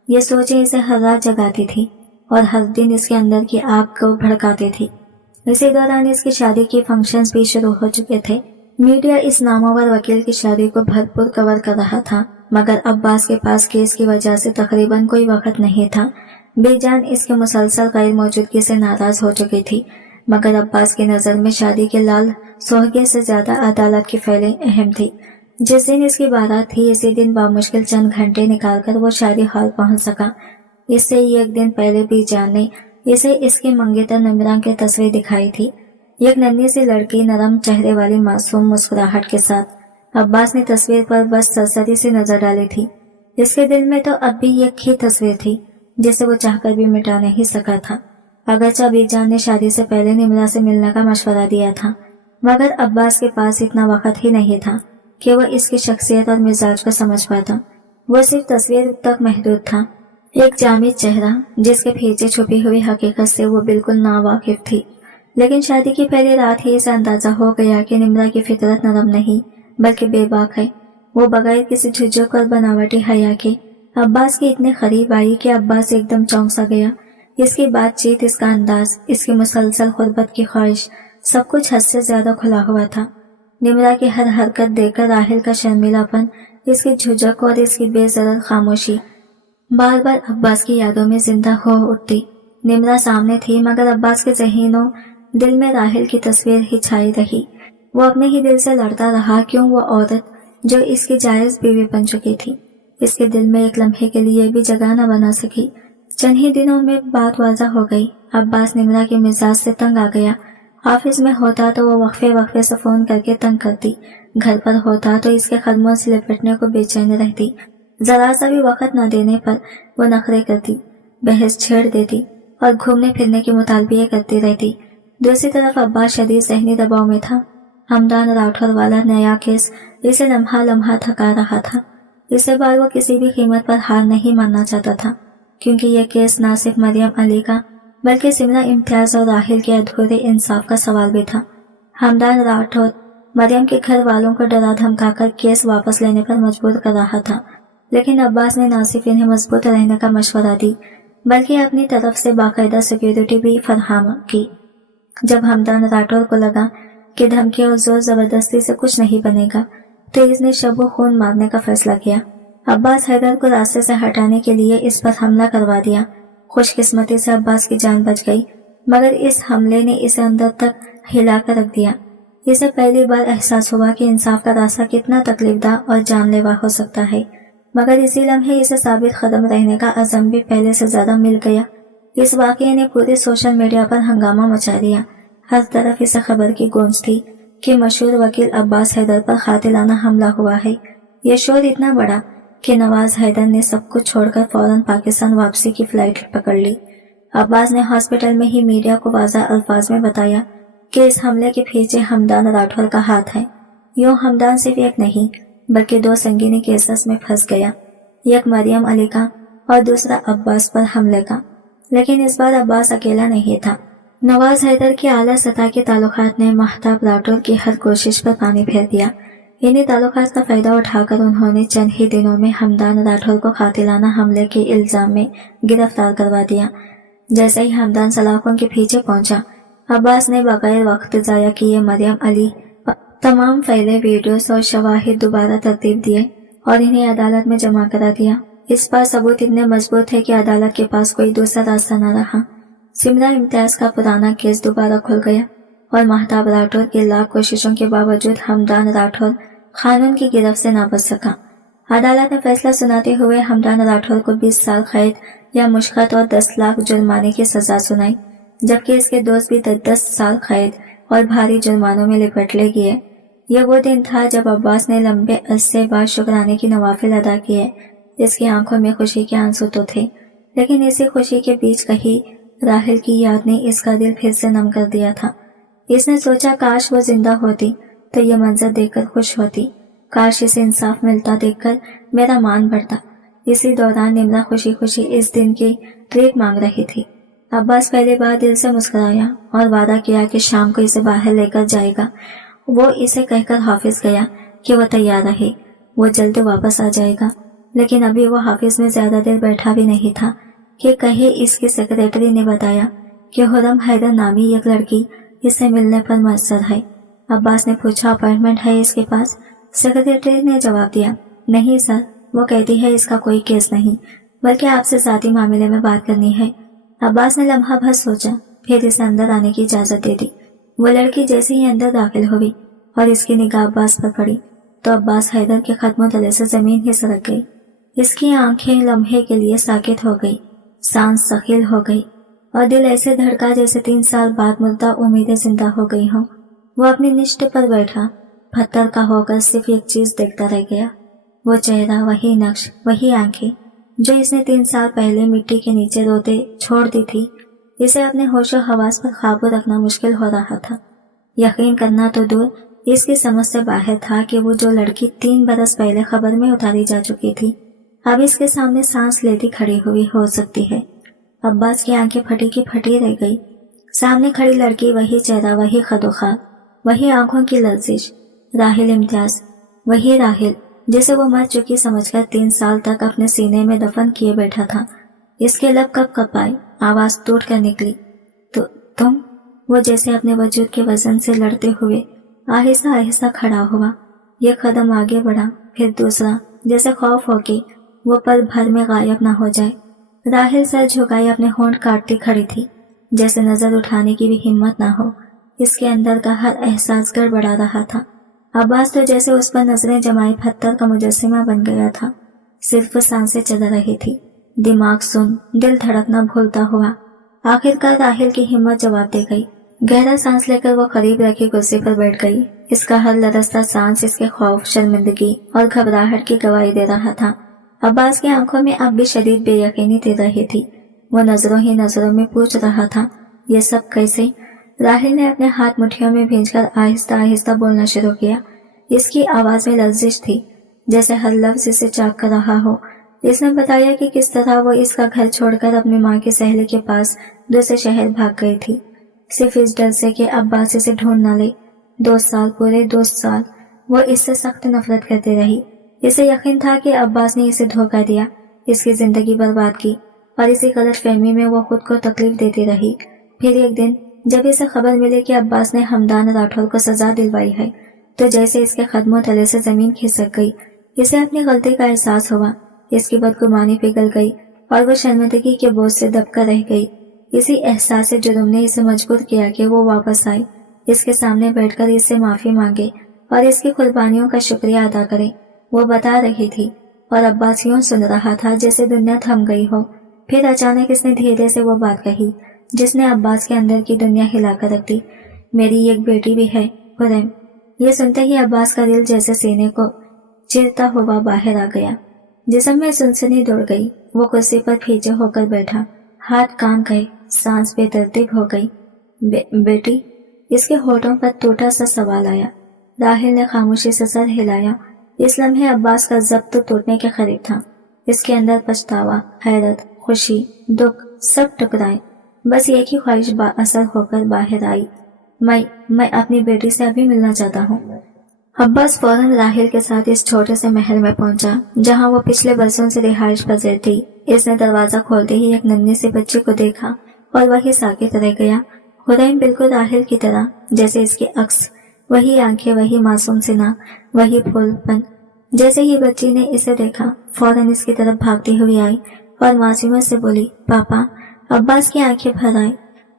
ये सोचें इसे हर रात जगाती थी और हर दिन इसके अंदर की आग को भड़काती थी। इसी दौरान इसकी शादी के फंक्शंस भी शुरू हो चुके थे। मीडिया इस नामवर वकील की शादी को भरपूर कवर कर रहा था, मगर अब्बास के पास केस की वजह से तकरीबन कोई वक्त नहीं था। बेजान इसके मुसलसल गैर मौजूदगी से नाराज हो चुकी थी, मगर अब्बास की नजर में शादी के लाल सोहगे से ज्यादा अदालत की फाइलें अहम थी। जिस दिन इसकी बारात थी, इसी दिन बामुश्किल चंद घंटे निकालकर वो शादी हॉल पहुंच सका। इससे एक दिन पहले बेजान ने इसे इसकी मंगेतर निमरा की तस्वीर दिखाई थी, एक नन्ही सी लड़की नरम चेहरे वाली मासूम मुस्कुराहट के साथ। अब्बास ने तस्वीर पर बस सरसरी सी नजर डाली थी। इसके दिल में तो अब भी एक ही तस्वीर थी जिसे वो चाहकर भी मिटा नहीं सका था। अगरचे बेजान ने शादी से पहले निमरा से मिलने का मशवरा दिया था, मगर अब्बास के पास इतना वक्त ही नहीं था कि वो इसकी शख्सियत और मिजाज को समझ पाता। वो सिर्फ तस्वीर तक महदूद था, एक जामिद चेहरा जिसके पीछे छुपी हुई हकीकत से वो बिल्कुल नावाकिफ थी। लेकिन शादी की पहली रात ही इसे अंदाजा हो गया कि निमरा की फितरत नरम नहीं बल्कि बेबाक है। वो बगैर किसी झुझक और बनावटी हया के अब्बास के इतने करीब आई कि अब्बास एकदम चौंक सा गया। इसकी बातचीत, इसका अंदाज, इसकी मुसलसल खुरबत की ख्वाहिश, सब कुछ हद से ज्यादा खुला हुआ था। निमरा की हर हरकत देखकर राहिल का शर्मिलापन, इसकी झुझक और इसकी बेजरर खामोशी बार बार अब्बास की यादों में जिंदा हो उठती। निमरा सामने थी, मगर अब्बास के ज़हनों दिल में राहिल की तस्वीर ही छाई रही। वो अपने ही दिल से लड़ता रहा, क्यों वो औरत जो इसकी जायज बीवी बन चुकी थी, इसके दिल में एक लम्हे के लिए भी जगह न बना सकी। चंद ही दिनों में बात वाज़ा हो गई। अब्बास निमरा के मिजाज से तंग आ गया। ऑफिस में होता तो वो वक्फे वक्फे से फोन करके तंग करती, घर पर होता तो इसके कदमों से लिपटने को बेचैन रहती। जरा सा भी वक्त न देने पर वो नखरे करती, बहस छेड़ देती और घूमने फिरने के मुतालबे करती रहती। दूसरी तरफ अब्बास शदीद ज़हनी दबाव में था। हमदान राठौर वाला नया केस इसे लम्हा लम्हा थका रहा था। इससे बाद वो किसी भी कीमत पर हार नहीं मानना चाहता था, क्योंकि यह केस न सिर्फ मरियम अली का बल्कि सिमरा इम्तियाज और राहिल के अधूरे इंसाफ का सवाल भी था। हमदान राठौर मरियम के घर वालों को डरा धमकाकर केस वापस लेने पर मजबूर कर रहा था, लेकिन अब्बास ने न सिर्फ इन्हें मजबूत रहने का मशवरा दी बल्कि अपनी तरफ से बाकायदा सिक्योरिटी भी फराहम की। जब हमदान राठौर को लगा कि धमकी और जोर जबरदस्ती से कुछ नहीं बनेगा, तो इसने शब खून मारने का फैसला किया। अब्बास हैदर को रास्ते से हटाने के लिए इस पर हमला करवा दिया। खुशकिस्मती से अब्बास की जान बच गई, मगर इस हमले ने इसे अंदर तक हिला कर रख दिया। इसे पहली बार एहसास हुआ कि इंसाफ का रास्ता कितना तकलीफदा और जानलेवा हो सकता है, मगर इसी लम्हे इसे साबित कदम रहने का अज़म भी पहले से ज्यादा मिल गया। इस वाक़ये ने पूरे सोशल मीडिया पर हंगामा मचा दिया। हर तरफ इसे खबर की गूंज थी कि मशहूर वकील अब्बास हैदर पर कातिलाना हमला हुआ है। यह शोर इतना बड़ा कि नवाज हैदर ने सब कुछ छोड़कर फौरन पाकिस्तान वापसी की फ्लाइट पकड़ ली। अब्बास ने हॉस्पिटल में ही मीडिया को वाज़ह अल्फाज में बताया कि इस हमले के पीछे हमदान राठौर का हाथ है। यूं हमदान सिर्फ एक नहीं बल्कि दो संगीन केसेस में फंस गया, एक मरियम अली का और दूसरा अब्बास पर हमले का। لیکن اس بار عباس اکیلا نہیں تھا۔ نواز حیدر کے اعلیٰ سطح کے تعلقات نے مہتاب راٹھور کی ہر کوشش پر پانی پھیر دیا۔ انہی تعلقات کا فائدہ اٹھا کر انہوں نے چند ہی دنوں میں ہمدان راٹھور کو قاتلانہ حملے کے الزام میں گرفتار کروا دیا۔ جیسے ہی ہمدان سلاخوں کے پیچھے پہنچا، عباس نے بغیر وقت ضائع کیے مریم علی تمام پھیلے ویڈیوز اور شواہد دوبارہ ترتیب دیے اور انہیں عدالت میں جمع کرا دیا۔ اس پر ثبوت اتنے مضبوط تھے کہ عدالت کے پاس کوئی دوسرا راستہ نہ رہا۔ سمرا امتیاز کا پرانا کیس دوبارہ کھل گیا اور مہتاب راٹھور کی لاکھ کوششوں کے باوجود ہمدان راٹھور قانون کی گرفت سے نہ بچ سکا۔ عدالت نے فیصلہ سناتے ہوئے ہمدان راٹھور کو 20 سال قید یا مشقت اور 10 لاکھ جرمانے کی سزا سنائی، جبکہ اس کے دوست بھی 10 سال قید اور بھاری جرمانوں میں لپٹ لے گئے۔ یہ وہ دن تھا جب عباس نے لمبے عرصے بعد شکرانے کی نوافل ادا کیے۔ اس کی آنکھوں میں خوشی کے آنسو تو تھے، لیکن اسی خوشی کے بیچ کہیں راحل کی یاد نے اس کا دل پھر سے نم کر دیا تھا۔ اس نے سوچا کاش وہ زندہ ہوتی تو یہ منظر دیکھ کر خوش ہوتی، کاش اسے انصاف ملتا دیکھ کر میرا مان بڑھتا۔ اسی دوران نمرا خوشی خوشی اس دن کی ٹریٹ مانگ رہی تھی۔ عباس پہلی بار دل سے مسکرایا اور وعدہ کیا کہ شام کو اسے باہر لے کر جائے گا۔ وہ اسے کہہ کر حافظ گیا کہ وہ تیار رہے، وہ جلد واپس آ جائے گا۔ لیکن ابھی وہ حافظ میں زیادہ دیر بیٹھا بھی نہیں تھا کہ کہیں اس کی سیکریٹری نے بتایا کہ خرم حیدر نامی ایک لڑکی اس سے ملنے پر میسر ہے۔ عباس نے پوچھا اپائنٹمنٹ ہے اس کے پاس؟ سیکریٹری نے جواب دیا نہیں سر، وہ کہتی ہے اس کا کوئی کیس نہیں، بلکہ آپ سے ذاتی معاملے میں بات کرنی ہے۔ عباس نے لمحہ بھر سوچا، پھر اسے اندر آنے کی اجازت دے دی۔ وہ لڑکی جیسے ہی اندر داخل ہوئی اور اس کی نگاہ عباس پر پڑی تو عباس حیدر کے قدموں تلے سے زمین ہی سرک گئی۔ اس کی آنکھیں لمحے کے لیے ساکت ہو گئی، سانس ثقیل ہو گئی اور دل ایسے دھڑکا جیسے 3 سال بعد مردہ امیدیں زندہ ہو گئی ہوں۔ وہ اپنی نشت پر بیٹھا پتھر کا ہو کر صرف ایک چیز دیکھتا رہ گیا، وہ چہرہ، وہی نقش، وہی آنکھیں جو اس نے 3 سال پہلے مٹی کے نیچے روتے چھوڑ دی تھی۔ اسے اپنے ہوش و حواس پر قابو رکھنا مشکل ہو رہا تھا۔ یقین کرنا تو دور، اس کی سمجھ سے باہر تھا کہ وہ جو لڑکی 3 برس پہلے خبر میں اتاری جا چکی تھی اب اس کے سامنے سانس لیتی کھڑی ہوئی ہو سکتی ہے۔ عباس کی آنکھیں پھٹی کی پھٹی رہ گئی۔ سامنے کھڑی لڑکی، وہی چہرہ، وہی خد و خال، وہی آنکھوں کی لرزش، راحل امتیاز، وہی راحل جسے وہ مر چکی سمجھ کر 3 سال تک اپنے سینے میں دفن کیے بیٹھا تھا۔ اس کے لب کپ کپائے، آواز ٹوٹ کر نکلی، تم؟ وہ جیسے اپنے وجود کے وزن سے لڑتے ہوئے آہستہ آہستہ کھڑا ہوا۔ یہ قدم آگے بڑھا، پھر دوسرا، جیسے خوف ہو کہ وہ پل بھر میں غائب نہ ہو جائے۔ راحل سر جھکائے اپنے ہونٹ کاٹتی کھڑی تھی، جیسے نظر اٹھانے کی بھی ہمت نہ ہو۔ اس کے اندر کا ہر احساس گڑبڑا رہا تھا۔ عباس تو جیسے اس پر نظریں جمائے پتھر کا مجسمہ بن گیا تھا۔ صرف سانسیں چل رہی تھی، دماغ سن، دل دھڑکنا بھولتا ہوا۔ آخر کار راحل کی ہمت جواب دے گئی۔ گہرا سانس لے کر وہ قریب رکھی کرسی پر بیٹھ گئی۔ اس کا ہر لرزتا سانس اس کے خوف، شرمندگی اور گھبراہٹ کی گواہی دے رہا تھا۔ عباس کی آنکھوں میں اب بھی شدید بے یقینی تیر رہی تھی۔ وہ نظروں ہی نظروں میں پوچھ رہا تھا، یہ سب کیسے؟ راحل نے اپنے ہاتھ مٹھیوں میں بھیج کر آہستہ آہستہ بولنا شروع کیا۔ اس کی آواز میں لرزش تھی، جیسے ہر لفظ اسے چاک کر رہا ہو۔ اس نے بتایا کہ کس طرح وہ اس کا گھر چھوڑ کر اپنی ماں کی سہیلی کے پاس دوسرے شہر بھاگ گئی تھی، صرف اس ڈر سے کہ عباس اسے ڈھونڈ نہ لے۔ 2 سال، پورے 2 سال وہ اس سے سخت نفرت کرتی رہی۔ اسے یقین تھا کہ عباس نے اسے دھوکہ دیا، اس کی زندگی برباد کی، اور اسی غلط فہمی میں وہ خود کو تکلیف دیتی رہی۔ پھر ایک دن جب اسے خبر ملی کہ عباس نے ہمدان راٹھور کو سزا دلوائی ہے تو جیسے اس کے قدموں تلے سے زمین کھسک گئی۔ اسے اپنی غلطی کا احساس ہوا، اس کی بدگمانی پگھل گئی اور وہ شرمندگی کے بوجھ سے دب کر رہ گئی۔ اسی احساس جرم نے اسے مجبور کیا کہ وہ واپس آئے، اس کے سامنے بیٹھ کر اس سے معافی مانگے اور اس کی قربانیوں کا شکریہ ادا کرے۔ وہ بتا رہی تھی اور عباس یوں سن رہا تھا جیسے دنیا تھم گئی ہو۔ پھر اچانک اس نے دھیرے سے وہ بات کہی جس نے عباس کے اندر کی دنیا ہلا کر رکھ دی، میری ایک بیٹی بھی ہے، خرم۔ یہ سنتے ہی عباس کا دل جیسے سینے کو چیرتا ہوا باہر آ گیا، جسم میں سنسنی دوڑ گئی۔ وہ کرسی پر پیچھے ہو کر بیٹھا، ہاتھ کام گئے، سانس بے ترتیب ہو گئی۔ بیٹی؟ اس کے ہونٹوں پر ٹوٹا سا سوال آیا۔ راحل نے خاموشی سے سر ہلایا۔ اس لمحے عباس کا ضبط ٹوٹنے کے قریب تھا۔ اس کے اندر پچھتاوا، حیرت खुशी, दुख सब टकराए। बस एक ही ख्वाहिश असर होकर बाहर आई, मैं अपनी बेटी से अभी मिलना चाहता हूँ। अब्बास फौरन राहिल के साथ इस छोटे से महल में पहुंचा जहाँ वो पिछले बरसों से रिहाइश पजीर थी। इसने दरवाजा खोलते ही एक नन्ही सी बच्ची को देखा और वही साकित रह गया। हुरैम बिल्कुल राहिल की तरह, जैसे इसकी अक्स, वही आंखें, वही मासूम सिना, वही फूलपन। जैसे ही बच्ची ने इसे देखा फौरन इसकी तरफ भागती हुई आई और मासूमियत से बोली, पापा। अब्बास की आंखें भर आई।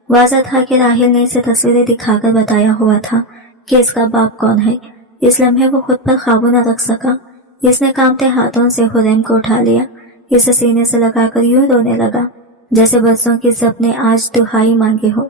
वाज़ा था कि राहिल ने इसे तस्वीरें दिखाकर बताया हुआ था कि इसका बाप कौन है। इस लम्हे वो खुद पर काबू न रख सका। इसने कांपते हाथों से हुरैम को उठा लिया, इसे सीने से लगाकर यूं रोने लगा जैसे बरसों की जब ने आज दुहाई मांगी हो।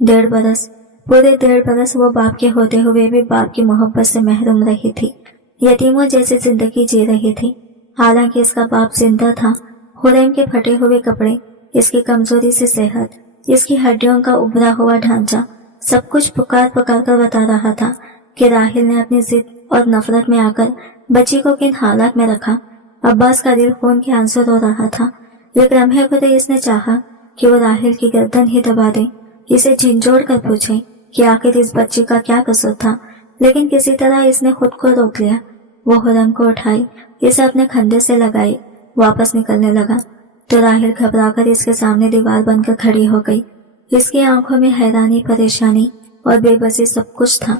1.5 बरस, पूरे 1.5 बरस वो बाप के होते हुए भी बाप की मोहब्बत से महरूम रही थी, यतीमों जैसी जिंदगी जी रही थी। हालांकि इसका बाप जिंदा था। हुरैम के फटे हुए कपड़े, इसकी कमजोरी सी सेहत, इसकी हड्डियों का उभरा हुआ ढांचा, सब कुछ पुकार पुकार कर बता रहा था कि राहिल ने अपनी जिद और नफरत में आकर बच्ची को किन हालात में रखा। अब्बास का दिल खून के आंसू रो रहा था। एक लम्हे को तो इसने चाहा कि वो राहिल की गर्दन ही दबा दे, इसे झिंझोड़ कर पूछे कि आखिर इस बच्ची का क्या कसूर था, लेकिन किसी तरह इसने खुद को रोक लिया। वो हुरैम को उठाई, इसे अपने खंडे से लगाई, वापस निकलने लगा तो राहिल घबराकर इसके सामने दीवार बनकर खड़ी हो गई। इसकी आंखों में हैरानी, परेशानी और बेबसी सब कुछ था।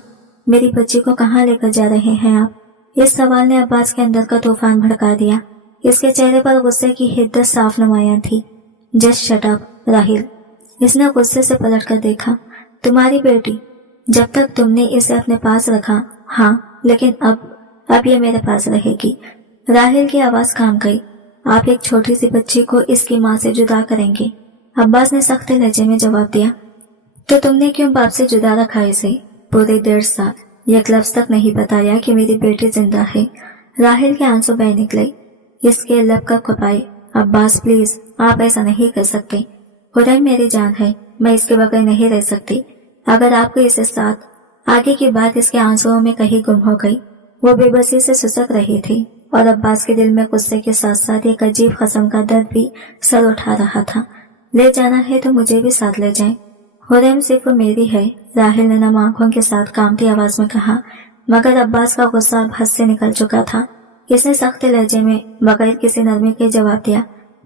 मेरी बच्ची को कहाँ लेकर जा रहे हैं आप? इस सवाल ने अब्बास के अंदर का तूफान भड़का दिया। इसके चेहरे पर गुस्से की हिद्दत साफ नुमायां थी। जस्ट शट अप राहिल, इसने गुस्से से पलट कर देखा। तुम्हारी बेटी, जब तक तुमने इसे अपने पास रखा, हाँ, लेकिन अब ये मेरे पास रहेगी। राहिल की आवाज कांप गई। आप एक छोटी सी बच्ची को इसकी माँ से जुदा करेंगे? अब्बास ने सख्त लहजे में जवाब दिया। तो तुमने क्यों बाप से जुदा रखा इसे? पूरे 1.5 साल एक लफ्ज तक नहीं बताया कि मेरी बेटी जिंदा है। राहिल के आंसू बह निकले। इसके लब का कपाए। अब्बास प्लीज, आप ऐसा नहीं कर सकते। हुरैम मेरी जान है, मैं इसके बगैर नहीं रह सकती। अगर आपको इसे साथ। आगे की बात इसके आंसुओं में कहीं गुम हो गई। वो बेबसी से सुसक रही थी और अब्बास के दिल में गुस्से के साथ साथ एक अजीब किस्म का दर्द भी सर उठा रहा था। ले जाना है तो मुझे भी साथ ले जाएं। हुरैम सिर्फ मेरी है, राहिल ने नम आंखों के साथ कांपती आवाज में कहा। मगर अब्बास का गुस्सा अब हद से निकल चुका था। इसने सख्त लहजे में बगैर किसी नरमी के जवाब दिया,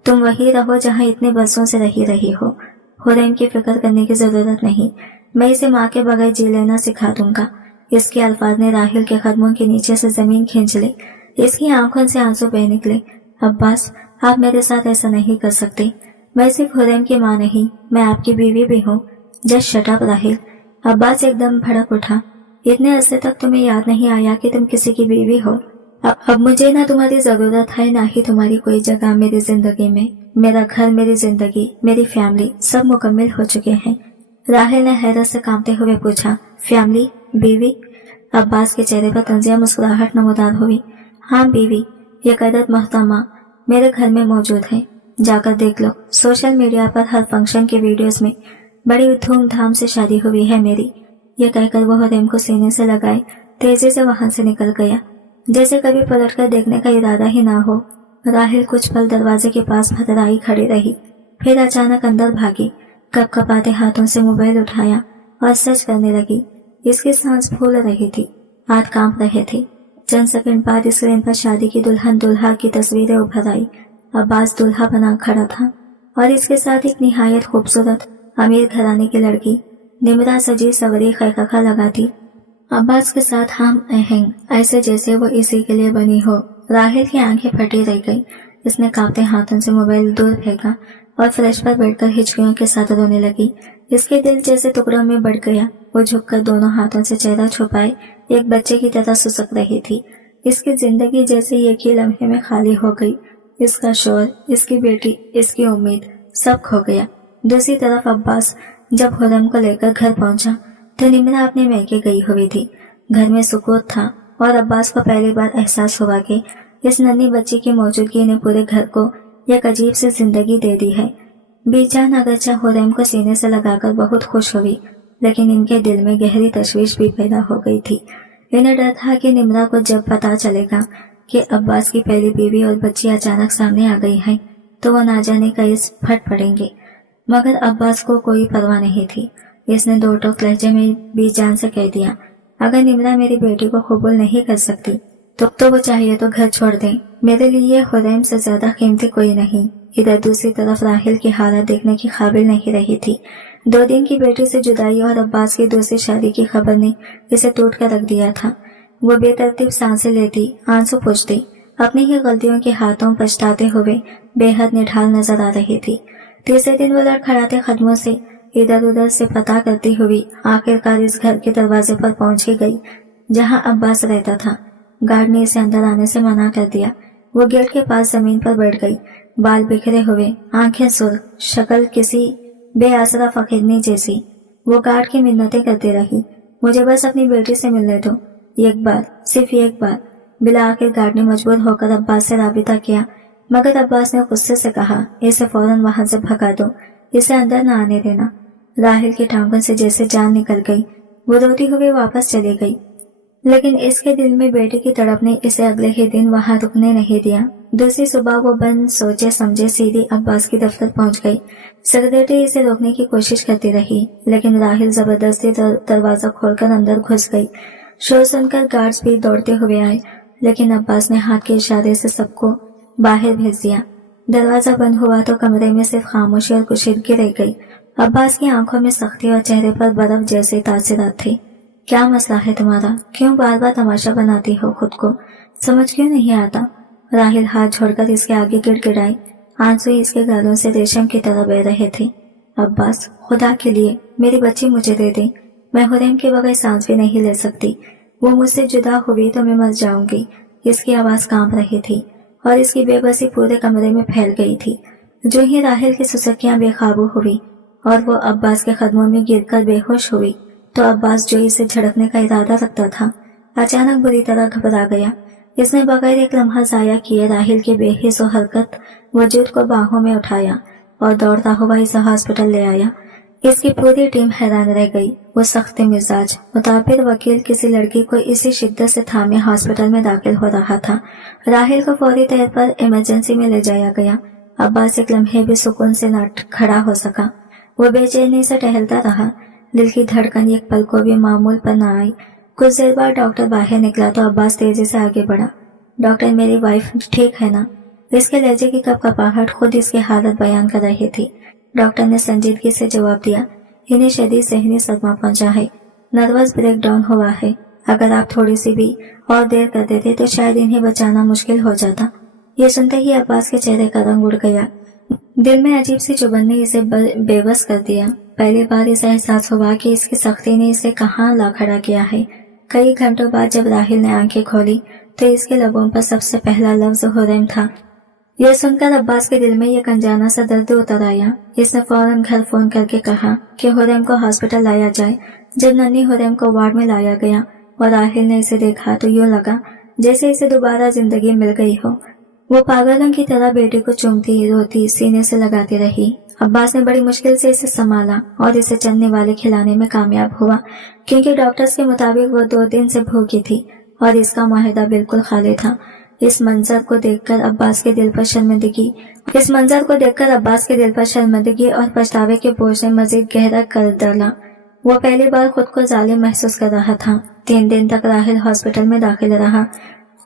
तुम वही रहो जहाँ इतने बरसों से रही हो। हुरैम की फिक्र करने की जरूरत नहीं, मैं इसे माँ के बगैर जी लेना सिखा दूंगा। इसके अल्फाज ने राहिल के कदमों के नीचे से जमीन खींच ली। इसकी आंखों से आंसू बह निकले। अब्बास, आप मेरे साथ ऐसा नहीं कर सकते। मैं सिर्फ हुरैम की माँ नहीं, मैं आपकी बीवी भी हूँ। Just shut up Rahil. Abbas एकदम भड़क उठा। इतने अरसे तक तुम्हें याद नहीं आया कि तुम किसी की बीवी हो? अब मुझे ना तुम्हारी जरूरत है, ना ही तुम्हारी कोई जगह मेरी जिंदगी में। मेरा घर, मेरी जिंदगी, मेरी फैमिली सब मुकम्मल हो चुके हैं। राहिल ने हैरत से कांपते हुए पूछा, फैमिली, बीवी? अब्बास के चेहरे पर तंजिया मुस्कुराहट नमूदार हुई। हाँ बीवी, ये कदर मोहतरमा मेरे घर में मौजूद है। जाकर देख लो, सोशल मीडिया पर हर फंक्शन के वीडियोस में बड़ी धूमधाम से शादी हुई है मेरी। ये कहकर वो हुरैम को सीने से लगाए तेजी से वहां से निकल गया, जैसे कभी पलटकर देखने का इरादा ही ना हो। राहिल कुछ पल दरवाजे के पास भतराई खड़ी रही, फिर अचानक अंदर भागी, कपकपाते हाथों से मोबाइल उठाया और सर्च करने लगी। इसकी सांस फूल रही थी, हाथ कांप रहे थे। चंद सेकंड बाद स्क्रीन पर शादी की दुल्हन दुल्हा की तस्वीरें उभर आई। अब्बास दूल्हा बना खड़ा था और इसके साथ एक निहायत खूबसूरत अमीर घराने की लड़की निमरा सजी सवरी खैखा लगाती। अब्बास के साथ हम आहंग, ऐसे जैसे वो इसी के लिए बनी हो। राहिल की आंखें फटी रह गई। इसने कांपते हाथों से मोबाइल दूर फेंका और फ्रेश पर बैठकर हिचकियों के साथ रोने लगी। इसके दिल जैसे टुकड़ों में बढ़ गया। वो झुककर दोनों हाथों से चेहरा छुपाए एक बच्चे की तरह सुसक रही थी। इसकी जिंदगी जैसे एक ही लम्हे में खाली हो गई। इसका शोर, इसकी बेटी, इसकी उम्मीद सब खो गया। दूसरी तरफ अब्बास जब हुरैम को लेकर घर पहुंचा तो निमरा अपने मैके गई हुई थी। घर में सुकून था और अब्बास को पहली बार एहसास हुआ कि इस नन्ही बच्ची की मौजूदगी ने पूरे घर को एक अजीब सी जिंदगी दे दी है। बीजान अगरचा हुरैम को सीने से लगाकर बहुत खुश हुई, लेकिन इनके दिल में गहरी तशवीश भी पैदा हो गई थी। इन्हें डर था कि निमरा को जब पता चलेगा कि अब्बास की पहली बीवी और बच्ची अचानक सामने आ गई है तो वो ना जाने कईस फट पड़ेंगे। मगर अब्बास को कोई परवाह नहीं थी। इसने दो टोक लहजे में बेजान से कह दिया, अगर निम्रा मेरी बेटी को कबूल नहीं कर सकती तो वो चाहिए तो घर छोड़ दे। मेरे लिए हुरैम से ज्यादा कीमती कोई नहीं। इधर दूसरी तरफ राहिल की हालत देखने की काबिल नहीं रही थी। 2 दिन की बेटी से जुदाई और अब्बास की दूसरी शादी की खबर ने इसे टूट कर रख दिया था। वो बेतरतीब सांसें लेती, आंसू पोंछती, अपनी ही गलतियों के हाथों पछताते हुए बेहद निढाल नजर आ रही थी। तीसरे दिन वो लड़खड़ाते कदमों से इधर उधर से पता करती हुई आखिरकार इस घर के दरवाजे पर पहुंच ही गई जहां अब्बास रहता था। गार्ड ने इसे अंदर आने से मना कर दिया। वो गेट के पास जमीन पर बैठ गई, बाल बिखरे हुए, आंखें सुर्ख, शक्ल किसी बेआसरा फकीरनी जैसी। वो गार्ड की मिन्नतें करती रही, मुझे बस अपनी बेटी से मिलने दो, एक बार, सिर्फ एक बार। बिला आखिर गार्ड ने मजबूर होकर अब्बास से राबिता किया, मगर अब्बास ने गुस्से से कहा, इसे फौरन वहां से भगा दो, इसे अंदर न आने देना। राहिल की टांगों से जैसे जान निकल गई। वो रोती हुई वापस चली गई, लेकिन इसके दिल में बेटी की तड़प ने इसे अगले ही दिन वहां रुकने नहीं दिया। दूसरी सुबह वो बन सोचे समझे सीधी अब्बास की दफ्तर पहुंच गई। सेक्रेटरी इसे रोकने की कोशिश करती रही, लेकिन राहिल जबरदस्ती दरवाजा खोलकर अंदर घुस गई। शोर सुनकर गार्ड्स भी दौड़ते हुए आए, लेकिन अब्बास ने हाथ के इशारे से सबको बाहर भेज दिया। दरवाजा बंद हुआ तो कमरे में सिर्फ खामोशी और कुशीदगी रह गई। अब्बास की आंखों में सख्ती और चेहरे पर बर्फ जैसे तासीरात थी। क्या मसला है तुम्हारा? क्यों बार बार तमाशा बनाती हो खुद को? समझ क्यों नहीं आता? राहिल हाथ छोड़कर इसके आगे गिड़गिड़ाई। आंसू इसके गालों से रेशम की तरह बह रहे थे। अब्बास, खुदा के लिए मेरी बच्ची मुझे दे दे। मैं हुरैम के बगैर सांस भी नहीं ले सकती। वो मुझसे जुदा हुई तो मैं मर जाऊंगी। इसकी आवाज कांप रही थी और इसकी बेबसी पूरे कमरे में फैल गई थी। जो ही राहिल की सुसकियां बेकाबू हुई और वो अब्बास के कदमों में गिरकर बेहोश हुई, तो अब्बास जो इसे झड़कने का इरादा रखता था, अचानक बुरी तरह घबरा गया। इसने बगैर एक लम्हा जाया किए राहिल के बेहिस हरकत वजूद को बाहों में उठाया और दौड़ता हुआ इसे हॉस्पिटल ले आया। इसकी पूरी टीम हैरान रह गई। वो सख्त मिजाज मुताबिर वकील किसी लड़की को इसी शिद्दत से थामे हॉस्पिटल में दाखिल हो रहा था। राहिल को फौरी तौर पर इमरजेंसी में ले जाया गया। अब्बास एक लम्हे भी सुकून से न खड़ा हो सका। वो बेचैनी से टहलता रहा। दिल की धड़कन एक पल को भी मामूल पर न आई। कुछ देर बाद डॉक्टर बाहर निकला तो अब्बास तेजी से आगे बढ़ा। डॉक्टर, मेरी वाइफ ठीक है ना? इसके लहजे की कपकपाहट खुद इसकी हालत बयान कर रही थी। डॉक्टर ने संजीदगी से जवाब दिया, इन्हें शदीद ज़हनी सदमा पहुंचा है, नर्वस ब्रेकडाउन हुआ है। अगर आप थोड़ी सी भी और देर कर देते तो शायद इन्हें बचाना मुश्किल हो जाता। ये सुनते ही अब्बास के चेहरे का रंग उड़ गया। दिल में अजीब सी चुभन ने इसे बेबस कर दिया। पहली बार इसे एहसास हुआ कि इसकी सख्ती ने इसे कहाँ ला खड़ा किया है। कई घंटों बाद जब राहिल ने आंखें खोली तो इसके लबों पर सबसे पहला लफ्ज हुरैम था। यह सुनकर अब्बास के दिल में एक अनजाना सा दर्द उतर आया। इसने फौरन घर फोन करके कहा कि हुरैम को हॉस्पिटल लाया जाए। जब नन्ही हुरैम को वार्ड में लाया गया और राहिल ने इसे देखा तो यूं लगा जैसे इसे दोबारा जिंदगी मिल गई हो। वो पागलों की तरह बेटे को चूमती रोती सीने से लगाती रही। अब्बास ने बड़ी मुश्किल से इसे संभाला और इसे चलने वाले खिलाने में कामयाब हुआ, क्योंकि डॉक्टर्स के मुताबिक वो 2 दिन से भूखी थी और इसका माहिदा बिल्कुल खाली था। इस मंजर को देखकर अब्बास के दिल पर शर्मिंदगी और पछतावे के बोझ ने मजीद गहरा कर डाला। वो पहली बार खुद को जालिम महसूस कर रहा था। 3 दिन तक राहिल हॉस्पिटल में दाखिल रहा।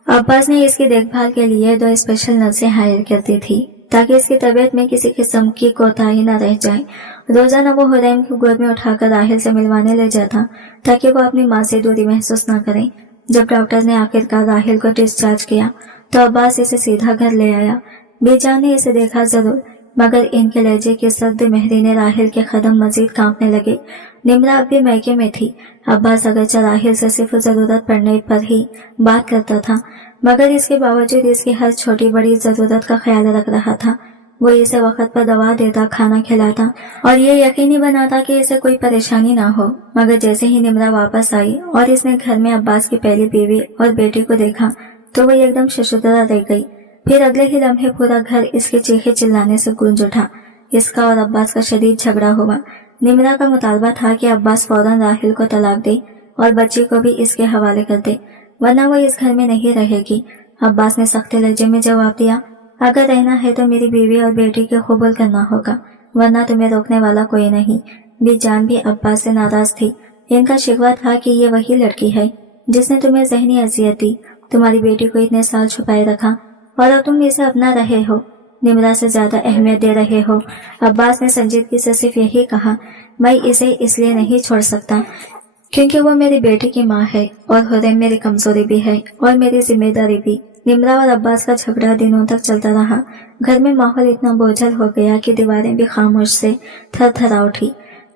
अब्बास ने इसकी देखभाल के लिए 2 स्पेशल नर्सें हायर कर दी थी ताकि इसकी तबीयत में किसी किस्म की कोताही न रह जाए। रोजाना वो हुरैम को गोद में उठाकर राहिल से मिलवाने ले जाता ताकि वो अपनी माँ से दूरी महसूस न करे। जब डॉक्टर ने आखिरकार राहिल को डिस्चार्ज किया तो अब्बास इसे सीधा घर ले आया। बेजान ने इसे देखा जरूर, मगर इनके लहजे की सर्द मेहरी ने राहिल के कदम मजीद कांपने लगे। निम्रा अब भी मैके में थी। अब्बास अगरचे राहिल से सिर्फ जरूरत पड़ने पर ही बात करता था, मगर इसके बावजूद इसकी हर छोटी बड़ी जरूरत का ख्याल रख रहा था। वो इसे वक्त पर दवा देता, खाना खिलाता और ये यकीनी बनाता कि इसे कोई परेशानी ना हो। मगर जैसे ही निम्रा वापस आई और इसने घर में अब्बास की पहली बीवी और बेटी को देखा तो वो एकदम शशुदरा रह गई। फिर अगले ही लम्हे पूरा घर इसके चीखे चिल्लाने से गूंज उठा। इसका और अब्बास का शदीद झगड़ा हुआ। निम्रा का मुतालबा था कि अब्बास फौरन राहिल को तलाक दे और बच्ची को भी इसके हवाले कर दे, वरना वो इस घर में नहीं रहेगी। अब्बास ने सख्त लहजे में जवाब दिया, अगर रहना है तो मेरी बीवी और बेटी को कबूल करना होगा, वरना तुम्हें रोकने वाला कोई नहीं। बीजान भी अब्बास से नाराज थी। इनका शिकवा था कि ये वही लड़की है जिसने तुम्हें ज़हनी अजियत दी, तुम्हारी बेटी को इतने साल छुपाए रखा और अब तुम इसे अपना रहे हो, निम्रा से ज्यादा अहमियत दे रहे हो। अब्बास ने संजीदगी से सिर्फ यही कहा, मैं इसे इसलिए नहीं छोड़ सकता क्योंकि वो मेरी बेटी की माँ है और हुरैम मेरी कमजोरी भी है और मेरी जिम्मेदारी भी। निम्रा और अब्बास का झगड़ा दिनों तक चलता रहा। घर में माहौल इतना बोझल हो गया कि दीवारें भी खामोश से थरथरा उठी।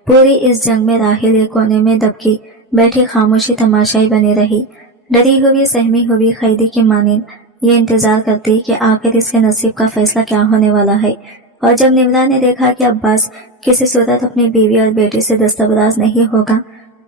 पूरी इस जंग में राहिल एक कोने में दबकी बैठी खामोशी तमाशाई बनी रही, डरी हुई सहमी हुई कैदी की मानिंद ये इंतजार करती कि आखिर इसके नसीब का फैसला क्या होने वाला है। और जब निम्रा ने देखा कि अब्बास किसी सूरत अपनी बीवी और बेटी से दस्तबराज नहीं होगा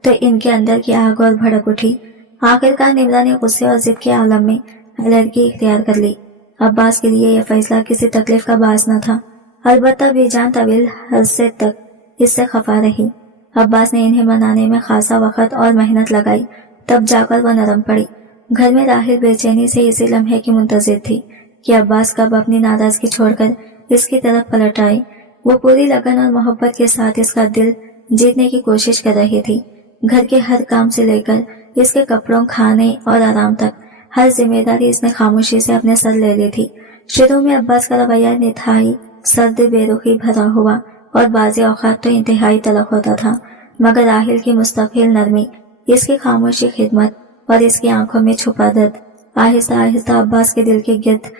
तो इनके अंदर की आग और भड़क उठी। आखिरकार निम्रा ने गुस्से और जिद के आलम में अलर्जी इख्तियार कर ली। अब्बास के लिए यह फैसला किसी तकलीफ का बास न था, अलबत्ता बीजान तवील अरसे तक इससे खफा रही। अब्बास ने इन्हें मनाने में खासा वक्त और मेहनत लगाई, तब जाकर वह नरम पड़ी। घर में राहिल बेचैनी से इसी लम्हे की मुंतजिर थी कि अब्बास कब अपनी नाराजगी छोड़कर इसकी तरफ पलट आए। वो पूरी लगन और मोहब्बत के साथ इसका दिल जीतने की कोशिश कर रही थी। घर के हर काम से लेकर इसके कपड़ों, खाने और आराम तक हर जिम्मेदारी इसने खामोशी से अपने सर ले ली थी। शुरू में अब्बास का रवैया निथाई सर्द बेरुखी भरा हुआ और बाज़ी औक़ात तो इंतहाई तलख होता था, मगर राहिल की मुस्तकिल नरमी, इसकी खामोशी खिदमत और इसकी आंखों में छुपा दर्द आहिस्ता आहिस्ता अब्बास के दिल के गिर्द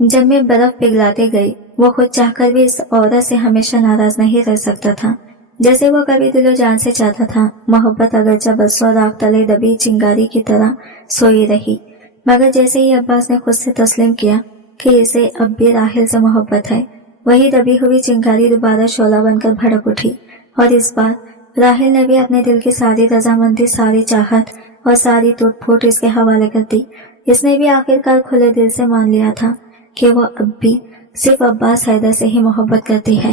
जब में बर्फ पिघलाते गई। वो खुद चाहकर भी इस औरत से हमेशा नाराज नहीं रह सकता था, जैसे वो कभी दिलो जान से चाहता था। मोहब्बत अगरचे बरसों राख तले दबी चिंगारी की तरह सोई रही, मगर जैसे ही अब्बास ने खुद से तस्लीम किया कि इसे अब भी राहिल से मोहब्बत है, वही दबी हुई चिंगारी दोबारा शोला बनकर भड़क उठी। और इस बार राहिल ने भी अपने दिल की सारी रजामंदी, सारी चाहत और सारी टूट फूट इसके हवाले कर दी। इसने भी आखिरकार खुले दिल से मान लिया था कि वो अब भी सिर्फ अब्बास हैदर से ही मोहब्बत करती है।